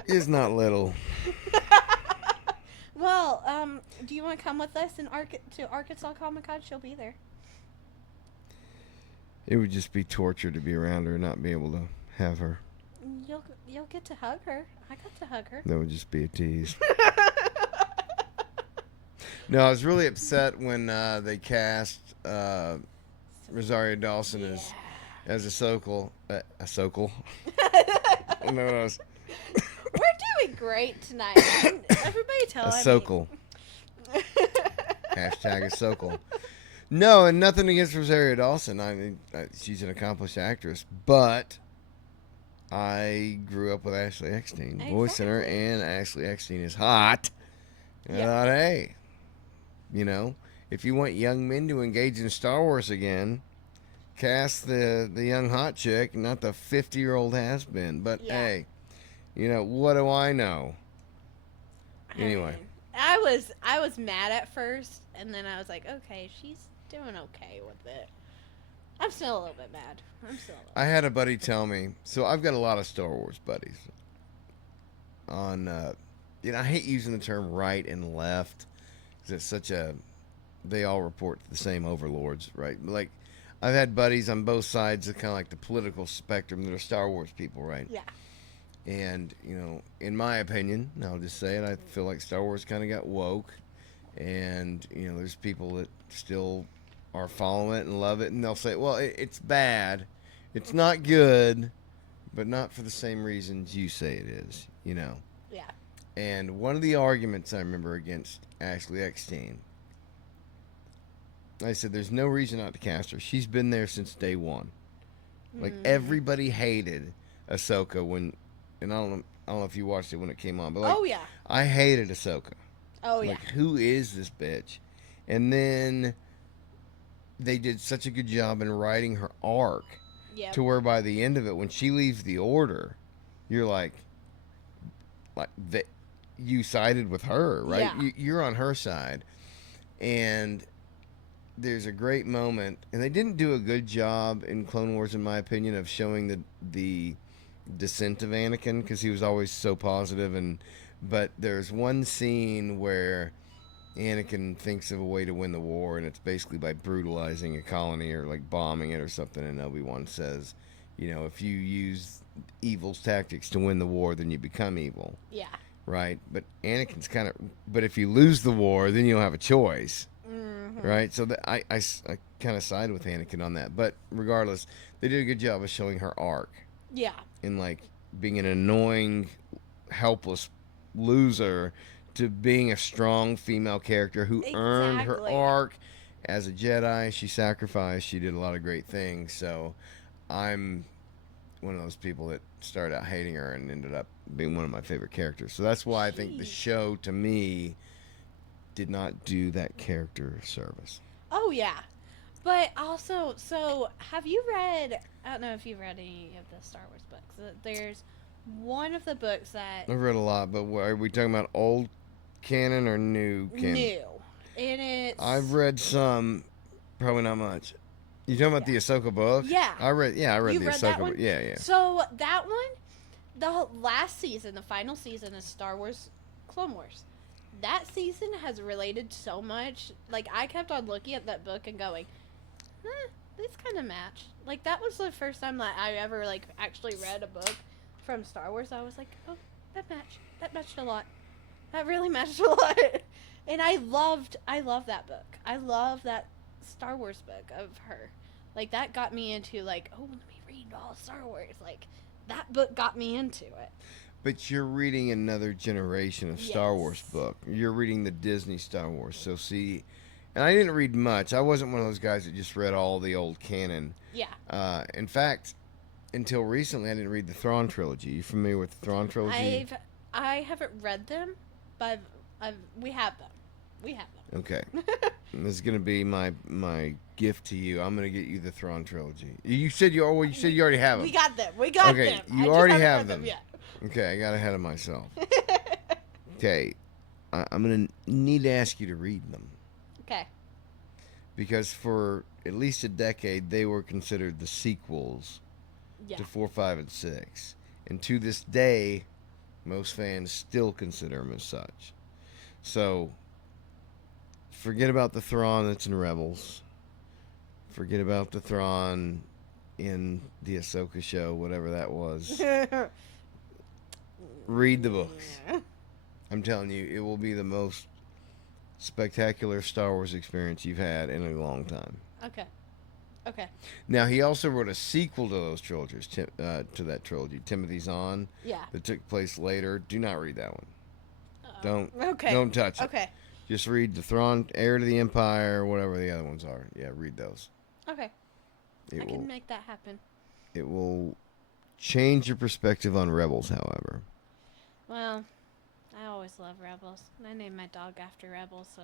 It's not little. Well, do you want to come with us to Arkansas Comic Con? She'll be there. It would just be torture to be around her and not be able to have her. You'll get to hug her. I got to hug her. That would just be a tease. No, I was really upset when they cast Rosario Dawson as Ahsoka. Ahsoka. No, it was We're doing great tonight. Everybody tell Ahsoka. Hashtag Ahsoka. No, and nothing against Rosario Dawson. I mean, she's an accomplished actress, but I grew up with Ashley Eckstein, voicing her, and Ashley Eckstein is hot. And I thought, hey, if you want young men to engage in Star Wars again, cast the young hot chick, not the 50-year-old has-been. But hey, what do I know? Anyway. I was mad at first, and then I was like, okay, she's doing okay with it. I'm still a little bit mad. I had a buddy tell me, so I've got a lot of Star Wars buddies. I hate using the term right and left, because it's they all report to the same overlords, right? Like, I've had buddies on both sides of kind of like the political spectrum that are Star Wars people, right? Yeah. And, in my opinion, and I'll just say it, I feel like Star Wars kind of got woke. And, there's people that still are following it and love it. And they'll say, well, it's bad. It's not good, but not for the same reasons you say it is, Yeah. And one of the arguments I remember against Ashley Eckstein, I said, there's no reason not to cast her. She's been there since day one. Like, everybody hated Ahsoka when... And I don't know if you watched it when it came on, but like, Oh, yeah. I hated Ahsoka. Oh, yeah. Like, who is this bitch? And then they did such a good job in writing her arc Yep. to where by the end of it, when she leaves the Order, you're like that you sided with her, right? Yeah. You're on her side, and there's a great moment, and they didn't do a good job in Clone Wars, in my opinion, of showing the descent of Anakin, because he was always so positive. But there's one scene where Anakin thinks of a way to win the war, and it's basically by brutalizing a colony or like bombing it or something. And Obi-Wan says, if you use evil's tactics to win the war, then you become evil. Yeah. Right? But Anakin's but if you lose the war, then you don't have a choice. Mm-hmm. Right? So I kind of side with Anakin on that. But regardless, they did a good job of showing her arc Yeah. in like being an annoying, helpless loser to being a strong female character who earned her Exactly. arc as a Jedi. She sacrificed. She did a lot of great things. So I'm one of those people that started out hating her and ended up being one of my favorite characters. So that's why I think the Jeez. show, to me, did not do that character service. Oh yeah. But also, so have you read? I don't know if you've read any of the Star Wars books. There's one of the books that I've read a lot, but are we talking about old canon or new canon? new, and it's I've read some, probably not much. You talking about the Ahsoka book? Yeah. I read the You've read that Ahsoka one? book. Yeah. So that one, the last season, the final season is Star Wars Clone Wars. That season has related so much. Like I kept on looking at that book and going, these kind of match. Like that was the first time that I ever like actually read a book from Star Wars. I was like, oh, that matched. That matched a lot. That really matched a lot. And I love that book. I love that Star Wars book of her. Like that got me into like, oh, let me read all Star Wars. Like that book got me into it. But you're reading another generation of Star Yes. Wars book. You're reading the Disney Star Wars. So see, and I didn't read much. I wasn't one of those guys that just read all the old canon. Yeah. In fact, until recently, I didn't read the Thrawn trilogy. You familiar with the Thrawn trilogy? I haven't read them, but we have them. We have them. Okay. This is gonna be my gift to you. I'm gonna get you the Thrawn trilogy. You said you already have them. We got them. We got Okay, them. you I just already haven't have read them. yet. Okay, I got ahead of myself. Okay, I'm gonna need to ask you to read them Okay. because for at least a decade they were considered the sequels Yeah. to 4, 5, and 6, and to this day, most fans still consider them as such. So, forget about the Thrawn that's in Rebels. Forget about the Thrawn in the Ahsoka show, whatever that was. Read the books. I'm telling you, it will be the most spectacular Star Wars experience you've had in a long time. Okay. Okay. Now, he also wrote a sequel to those trilogies, to that trilogy, Timothy Zahn, Yeah. that took place later. Do not read that one. Okay. Don't touch it. Okay. Just read the Thrawn, Heir to the Empire, whatever the other ones are. Yeah, read those. Okay. It I will. can make that happen. It will change your perspective on Rebels, however. Well, I always love Rebels. I named my dog after Rebels, so.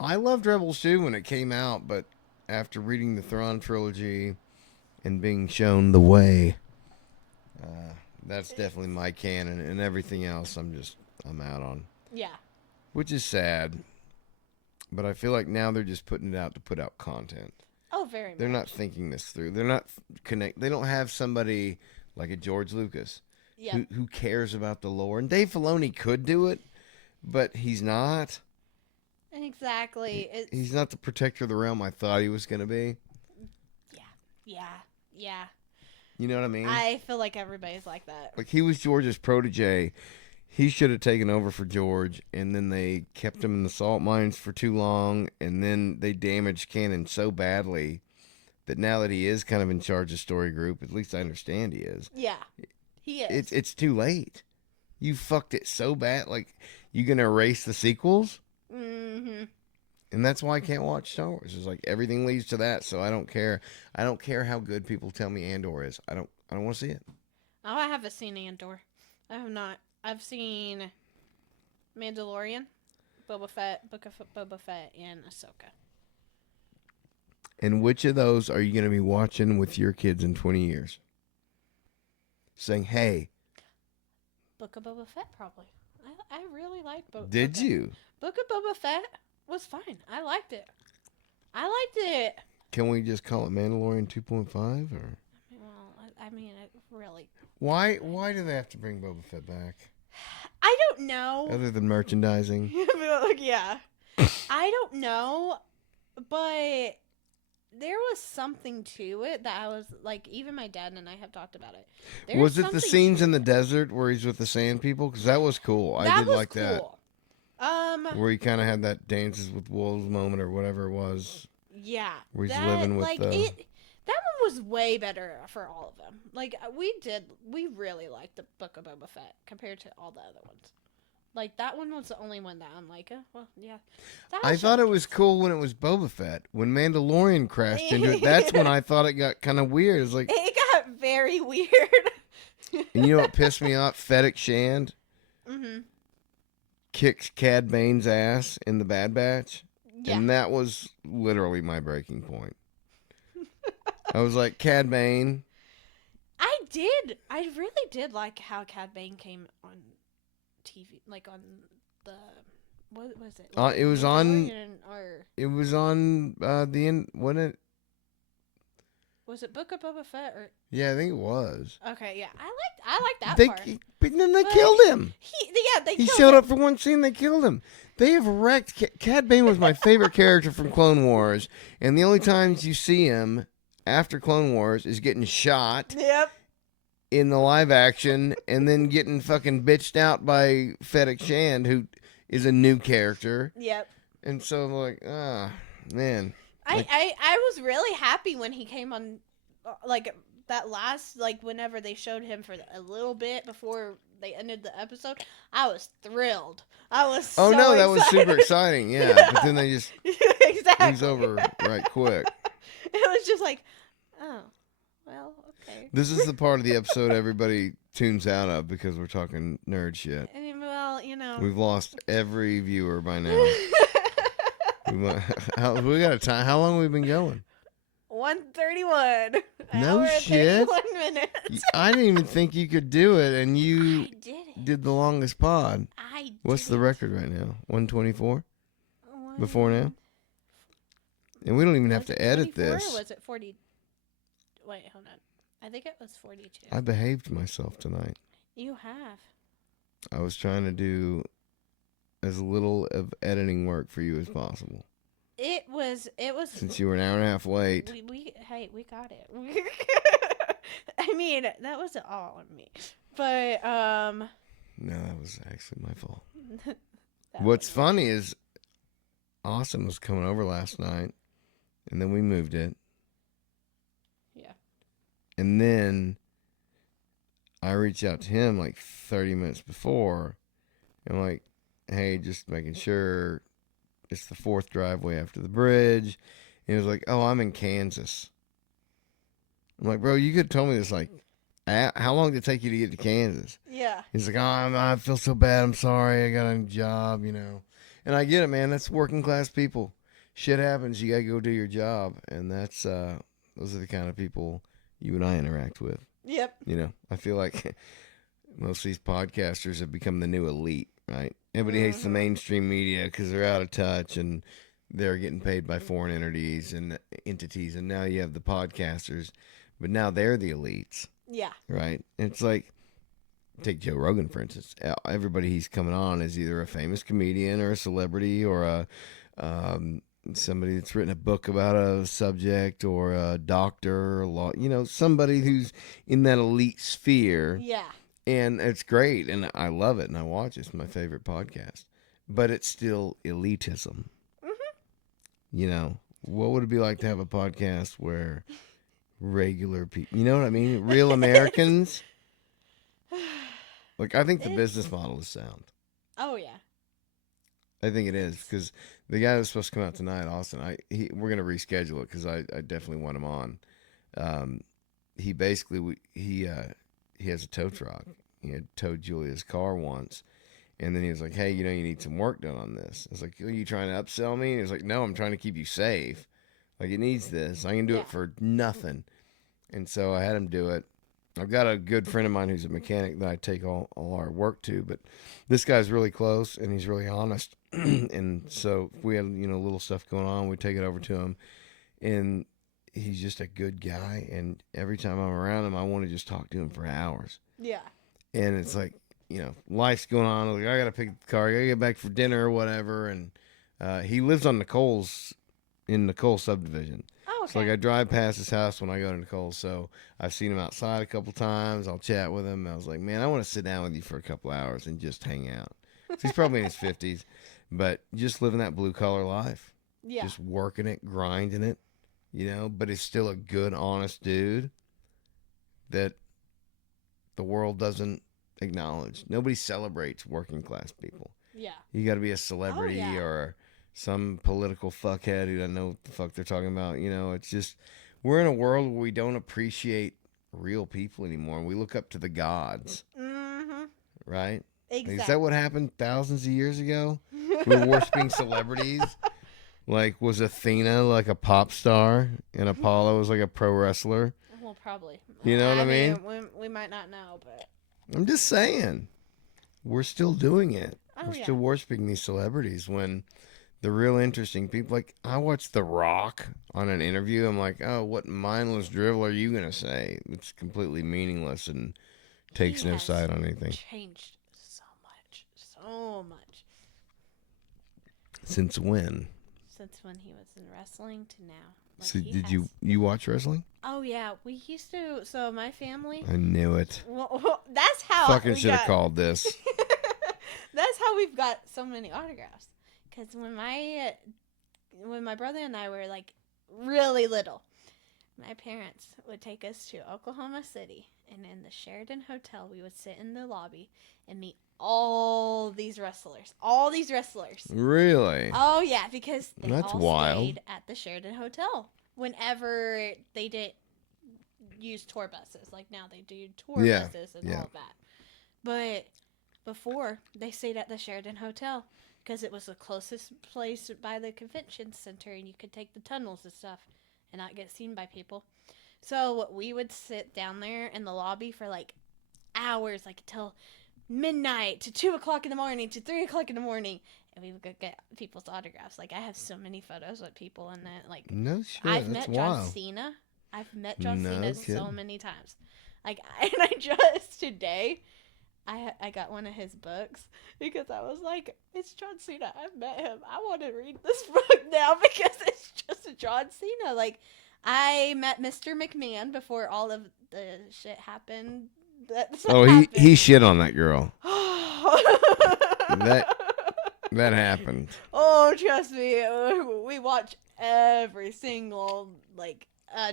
I loved Rebels too when it came out, but after reading the Thrawn trilogy and being shown the way, that's definitely my canon, and everything else I'm out on. Yeah. Which is sad, but I feel like now they're just putting it out to put out content. Oh, very much. They're not thinking this through. They're not They don't have somebody like a George Lucas Yeah. who cares about the lore. And Dave Filoni could do it, but he's not. Exactly. He's not the protector of the realm I thought he was going to be. Yeah. You know what I mean? I feel like everybody's like that. Like, he was George's protege. He should have taken over for George, and then they kept him in the salt mines for too long, and then they damaged canon so badly that now that he is kind of in charge of Story Group, at least I understand he is. Yeah. He is. It's too late. You fucked it so bad. Like, you gonna erase the sequels? Mm-hmm. And that's why I can't watch Star Wars. It's like everything leads to that, so I don't care. I don't care how good people tell me Andor is. I don't want to see it. Oh, I haven't seen Andor. I have not. I've seen Mandalorian, Boba Fett, Book of Boba Fett, and Ahsoka. And which of those are you going to be watching with your kids in 20 years? Saying, hey. Book of Boba Fett, probably. I really like Boba Did Fett. you? Book of Boba Fett was fine. I liked it. Can we just call it Mandalorian 2.5? Or Well, I mean, it really. why do they have to bring Boba Fett back? I don't know. Other than merchandising? Yeah. I don't know, but there was something to it that I was like, even my dad and I have talked about it. There's Was it the something scenes to in the it. desert where he's with the sand people? Because that was cool. I did was like that. cool. Where he kind of had that Dances with Wolves moment or whatever it was. Yeah. Where he's that, living with like, the... that one was way better for all of them. Like, we really liked the Book of Boba Fett compared to all the other ones. Like, that one was the only one that I'm like, well, yeah. I thought it was cool when it was Boba Fett. When Mandalorian crashed into it, that's when I thought it got kind of weird. It's like... It got very weird. And you know what pissed me off? Fennec Shand kicks Cad Bane's ass in the Bad Batch. Yeah. And that was literally my breaking point. I was like, Cad Bane. I really did like how Cad Bane came on TV, like on the, what was it? It was on. Or It was on the end. When it? was it Book of Boba Fett or? Yeah, I think it was. Okay, yeah, I like that They, part. but then they But killed him. They He killed showed him. up for one scene. They killed him. They have wrecked. Cad Bane was my favorite character from Clone Wars, and the only times you see him after Clone Wars is getting shot. Yep. In the live action, and then getting fucking bitched out by Fennec Shand, who is a new character. Yep. And so, like, man. Like, I was really happy when he came on, like, that last, like, whenever they showed him for a little bit before they ended the episode. I was thrilled. I was so no, that was excited. super exciting, yeah. But then they just, exactly. it was over right quick. It was just like, oh, well, okay. This is the part of the episode everybody tunes out of because we're talking nerd shit. Well, you know. We've lost every viewer by now. We got a time. How long have we been going? 1:31. No hour and shit. 31 minutes. I didn't even think you could do it, and you I did it. did the longest pod. I did What's the it. record right now? 124 before now? And we don't even have Was to it edit 44 this. Or was it 40? Wait, hold on. I think it was 42. I behaved myself tonight. You have. I was trying to do as little of editing work for you as possible. It was. Since you were an hour and a half late. We got it. I mean, that wasn't all on me, but No, that was actually my fault. that What's was- funny is Austin was coming over last night, and then we moved it. Yeah. And then I reached out to him like 30 minutes before. And I'm like, hey, just making sure it's the fourth driveway after the bridge. And he was like, oh, I'm in Kansas. I'm like, bro, you could have told me this like, how long did it take you to get to Kansas? Yeah. He's like, oh, I feel so bad. I'm sorry. I got a job, you know. And I get it, man. That's working class people. Shit happens. You got to go do your job. And that's, those are the kind of people you and I interact with. Yep. You know, I feel like most of these podcasters have become the new elite, right? Everybody hates the mainstream media because they're out of touch and they're getting paid by foreign entities. And now you have the podcasters, but now they're the elites, Yeah. right? And it's like, take Joe Rogan, for instance. Everybody he's coming on is either a famous comedian or a celebrity or a somebody that's written a book about a subject or a doctor or law, you know, somebody who's in that elite sphere. Yeah. And it's great, and I love it, and I watch it. It's my favorite podcast. But it's still elitism. You know, what would it be like to have a podcast where regular people, you know what I mean? Real Americans. Like, I think the business model is sound. Oh yeah. I think it is, because the guy that's supposed to come out tonight, Austin, we're going to reschedule it because I definitely want him on. He basically, he has a tow truck. He had towed Julia's car once. And then he was like, hey, you know, you need some work done on this. I was like, are you trying to upsell me? And he was like, no, I'm trying to keep you safe. Like, it needs this. I can do it for nothing. And so I had him do it. I've got a good friend of mine who's a mechanic that I take all our work to. But this guy's really close, and he's really honest. And so if we had, you know, little stuff going on, we take it over to him. And he's just a good guy. And every time I'm around him, I want to just talk to him for hours. Yeah. And it's like, you know, life's going on. Like, I got to pick up the car. I got to get back for dinner or whatever. And he lives on in Nicole subdivision. Oh, okay. So, like, I drive past his house when I go to Nicole. So I've seen him outside a couple times. I'll chat with him. I was like, man, I want to sit down with you for a couple hours and just hang out. So he's probably in his 50s, but just living that blue-collar life. Yeah. just working it, grinding it, but is still a good, honest dude that the world doesn't acknowledge. Nobody celebrates working class people. Yeah. You got to be a celebrity or some political fuckhead who doesn't know what the fuck they're talking about. It's just, we're in a world where we don't appreciate real people anymore. We look up to the gods. Mm-hmm. Right? Exactly. Is that what happened thousands of years ago? We were worshiping celebrities. Like, was Athena like a pop star and Apollo was like a pro wrestler? Well, probably. You know what I mean? We might not know, but I'm just saying. We're still doing it. Oh, We're yeah. still worshiping these celebrities when the real interesting people, like, I watched The Rock on an interview. I'm like, oh, what mindless drivel are you going to say? It's completely meaningless and takes he no has side on anything. changed so much. Since when? Since when he was in wrestling to now. Like, So he did has- you watch wrestling? Oh yeah, we used to. So my family. I knew it. Well, that's how. Fucking we should have got- called this. That's how we've got so many autographs. Because when my brother and I were like really little, my parents would take us to Oklahoma City, and in the Sheraton Hotel, we would sit in the lobby and meet all these wrestlers. Really? Oh yeah, because they That's all wild. stayed at the Sheraton Hotel whenever they didn't use tour buses. Like now they do tour buses and all of that. But before, they stayed at the Sheraton Hotel because it was the closest place by the convention center, and you could take the tunnels and stuff and not get seen by people. So we would sit down there in the lobby for like hours, like until midnight to 2 o'clock in the morning to 3 o'clock in the morning, and we would go get people's autographs. Like I have so many photos with people in that. Like No shit. I've That's met John wild. Cena. I've met John No Cena so kidding. many times. Like and I just today, I got one of his books because I was like, it's John Cena. I've met him. I want to read this book now because it's just a John Cena. Like I met Mr. McMahon before all of the shit happened. He shit on that girl. That happened. Oh, trust me. We watch every single, like,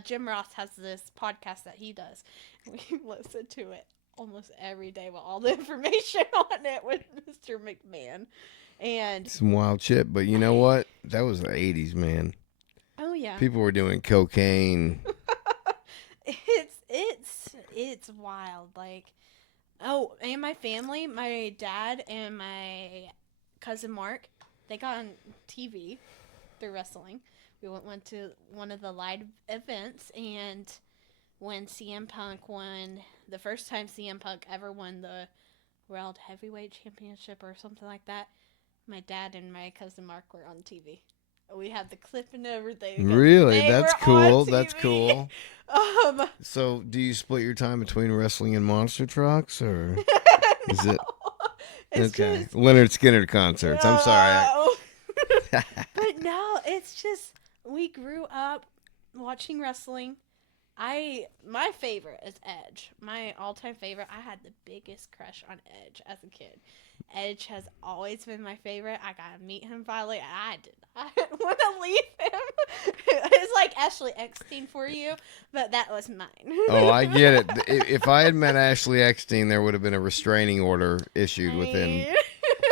Jim Ross has this podcast that he does. We listen to it almost every day with all the information on it with Mr. McMahon. And Some wild shit, but you know what? That was the 80s, man. oh yeah. People were doing cocaine. It's wild. Like, oh, and my family, my dad and my cousin Mark, they got on TV through wrestling. We went to one of the live events, and when CM Punk won, the first time CM Punk ever won the World Heavyweight Championship or something like that, my dad and my cousin Mark were on TV. We had the clip and everything. because Really? they That's were on cool. That's TV. cool. Um, So, do you split your time between wrestling and monster trucks, or is it it's okay? just- Leonard Skinner concerts. I'm sorry. But no, it's just we grew up watching wrestling. My favorite is Edge. My all-time favorite. I had the biggest crush on Edge as a kid. Edge has always been my favorite. I got to meet him finally. I did not want to leave him. It's like Ashley Eckstein for you, but that was mine. Oh, I get it. If I had met Ashley Eckstein, there would have been a restraining order issued within.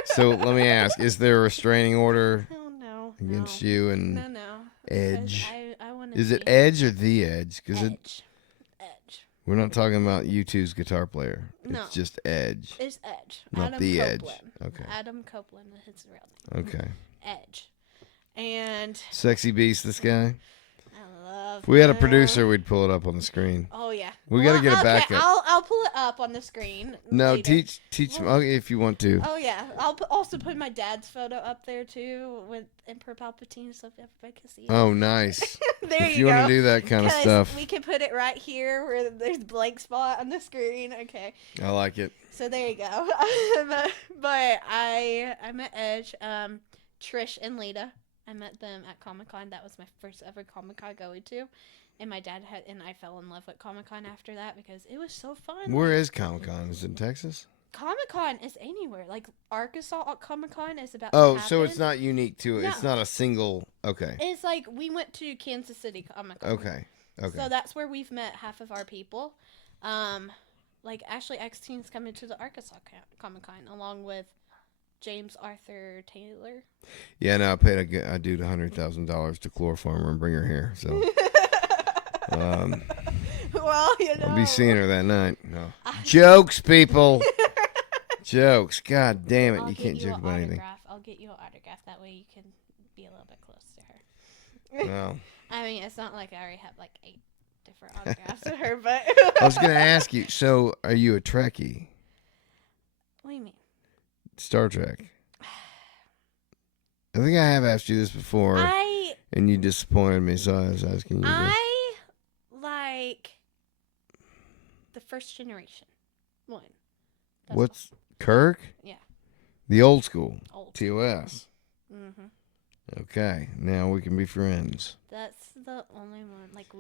So let me ask: is there a restraining order Oh no. against you and No. Edge? I want Is it Edge or the Edge? Because Edge. we're not talking about U2's guitar player. No. It's just Edge. It's Edge. Not Adam the Edge. Copeland. Okay. Adam Copeland is his real name. Okay. Edge. And Sexy beast, this guy. I love If we had a him. producer, we'd pull it up on the screen. Oh yeah. We gotta get a backup. I'll pull it up on the screen. No, later. teach me okay, if you want to. Oh yeah. I'll also put my dad's photo up there too with Emperor Palpatine so everybody can see it. Oh, nice. There If you you go. want to do that kind of 'Cause stuff, we can put it right here where there's a blank spot on the screen. Okay. I like it. So there you go. But I met Edge, Trish and Lita. I met them at Comic-Con. That was my first ever Comic-Con going to. And my dad and I fell in love with Comic-Con after that because it was so fun. Where is Comic Con? Is it in Texas? Comic-Con is anywhere. Like Arkansas Comic-Con is about Oh, to so it's happen. not unique to it. It's No. not a single Okay. It's like we went to Kansas City Comic Con. Okay. So that's where we've met half of our people. Like Ashley Eckstein's coming to the Arkansas Comic Con along with James Arthur Taylor. Yeah, no, I paid a dude $100,000 to chloroform her and bring her here. So, Well, you know. I'll be seeing her that night. No. Jokes, people. Jokes. God damn it. I'll You get can't joke about anything. Autograph. I'll get you an autograph. That way you can be a little bit close to her. Well, I mean, it's not like I already have like 8 different autographs of her, but. I was going to ask you, so are you a Trekkie? What do you mean? Star Trek. I think I have asked you this before, and you disappointed me, so I was asking you. I like the first generation one. That's What's Kirk? Yeah. The old school. Old. TOS. Mm-hmm. Okay, now we can be friends. That's the only one. Like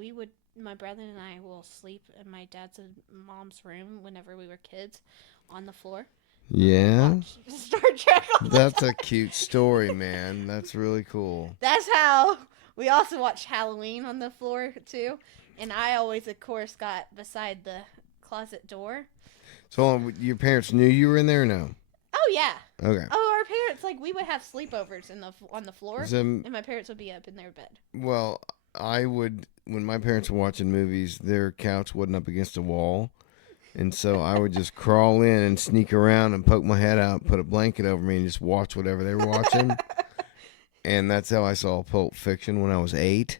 my brother and I will sleep in my dad's and mom's room whenever we were kids, on the floor. Yeah. Watch Star Trek. That's a cute story, man. That's really cool. That's how we also watched Halloween on the floor too, and I always, of course, got beside the closet door. So your parents knew you were in there or no? Oh yeah. Okay. Oh, our parents, like, we would have sleepovers on the floor, So, and my parents would be up in their bed. well, I would, when my parents were watching movies, their couch wasn't up against a wall. And so I would just crawl in and sneak around and poke my head out, put a blanket over me, and just watch whatever they were watching. And that's how I saw Pulp Fiction when I was 8.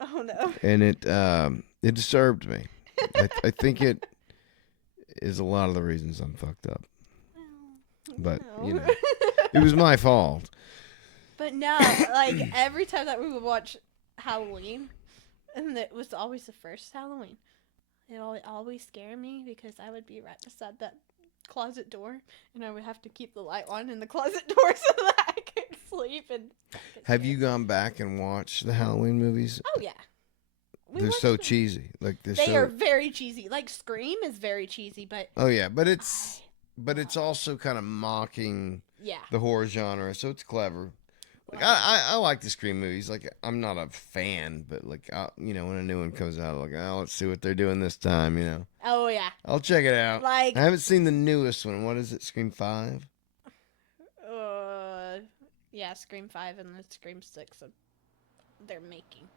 Oh no! And it disturbed me. I think it is a lot of the reasons I'm fucked up. But you know, it was my fault. But no, like every time that we would watch Halloween, and it was always the first Halloween. It always scared me because I would be right beside that closet door, and I would have to keep the light on in the closet door so that I could sleep. And Have you gone back and watched the Halloween movies? Oh yeah, they're so cheesy. Like they are very cheesy. Like Scream is very cheesy, but oh yeah, but it's also kind of mocking the horror genre, so it's clever. Like I like the Scream movies. Like I'm not a fan, but like when a new one comes out, like let's see what they're doing this time. You know. Oh yeah. I'll check it out. Like I haven't seen the newest one. What is it? Scream 5? Yeah, Scream 5 and the Scream 6 they're making.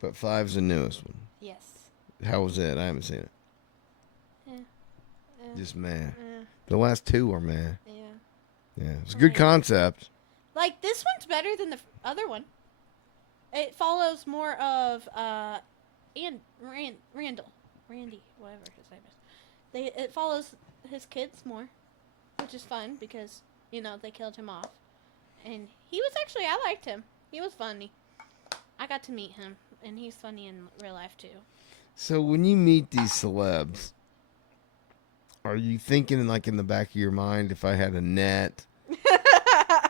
But 5's the newest one. Yes. How was it? I haven't seen it. Just meh. Yeah. The last 2 are meh. Yeah. Yeah, it's a good concept. Like, this one's better than the other one. It follows more of, Randy, whatever his name is. It follows his kids more, which is fun because, they killed him off. And he was actually, I liked him. He was funny. I got to meet him, and he's funny in real life, too. So when you meet these celebs, are you thinking, like, in the back of your mind, if I had a net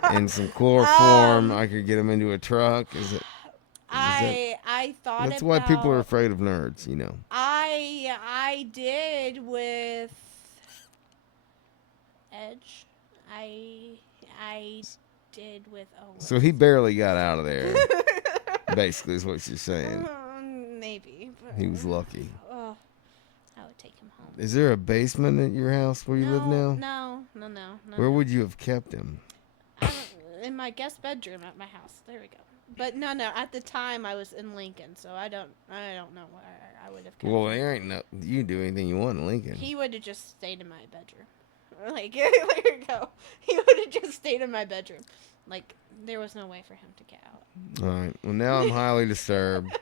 and some chloroform, I could get them into a truck? I thought that's why people are afraid of nerds, I did with Edge. I did with Owen. So he barely got out of there, basically is what you're saying. Maybe. But, He was lucky. I would take him home. Is there a basement at your house where you live now? No. Where would you have kept him? In my guest bedroom at my house. There we go. But no. At the time, I was in Lincoln, so I don't know where I would have kept Well, him. there ain't no. You can do anything you want in Lincoln. He would have just stayed in my bedroom. Like, there you go. He would have just stayed in my bedroom. Like, there was no way for him to get out. All right. Well, now I'm highly disturbed,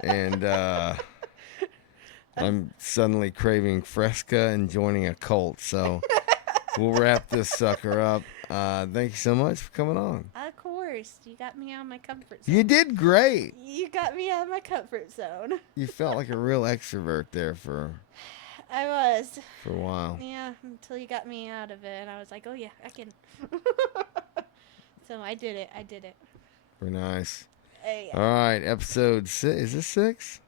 and I'm suddenly craving Fresca and joining a cult. So we'll wrap this sucker up. Thank you so much for coming on. Of course. You got me out of my comfort zone. You did great. You got me out of my comfort zone. You felt like a real extrovert there for I was. a while. Yeah, until you got me out of it. And I was like, oh, yeah, I can. So I did it. Very nice. Hey, All right. Episode 6. Is this 6?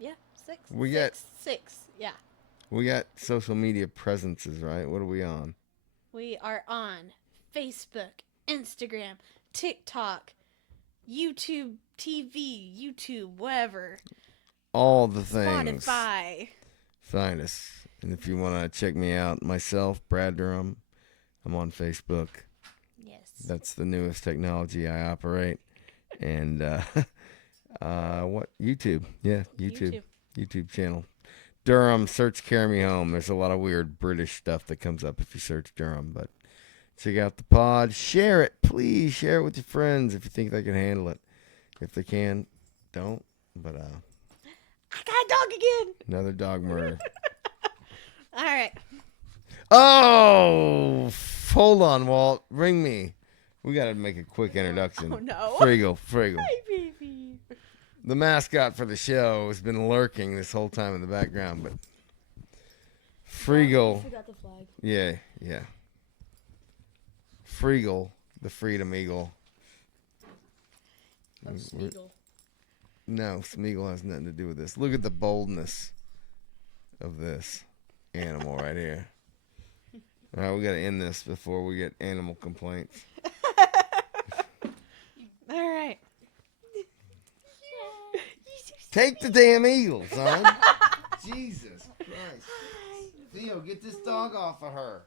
yeah, 6. We Six. Yeah. We got social media presences, right? What are we on? We are on Facebook, Instagram, TikTok, YouTube TV, YouTube, whatever. All the things. Spotify. Find us. And if you want to check me out, myself, Brad Durham, I'm on Facebook. Yes. That's the newest technology I operate. And what? YouTube. Yeah, YouTube channel. Durham, search Carry Me Home. There's a lot of weird British stuff that comes up if you search Durham. But check out the pod. Share it. Please share it with your friends if you think they can handle it. If they can, don't. But I got a dog again. another dog murder. All right. Oh, hold on, Walt. Ring me. We got to make a quick introduction. Oh, no. Friggle. Hi, baby. The mascot for the show has been lurking this whole time in the background, but Friggle. I forgot the flag. Yeah. Friggle, the Freedom Eagle. Oh, Smeagol. No, Smeagol has nothing to do with this. Look at the boldness of this animal right here. All right, we got to end this before we get animal complaints. All right. Take the damn eagle, son. Jesus Christ. Theo, get this dog off of her.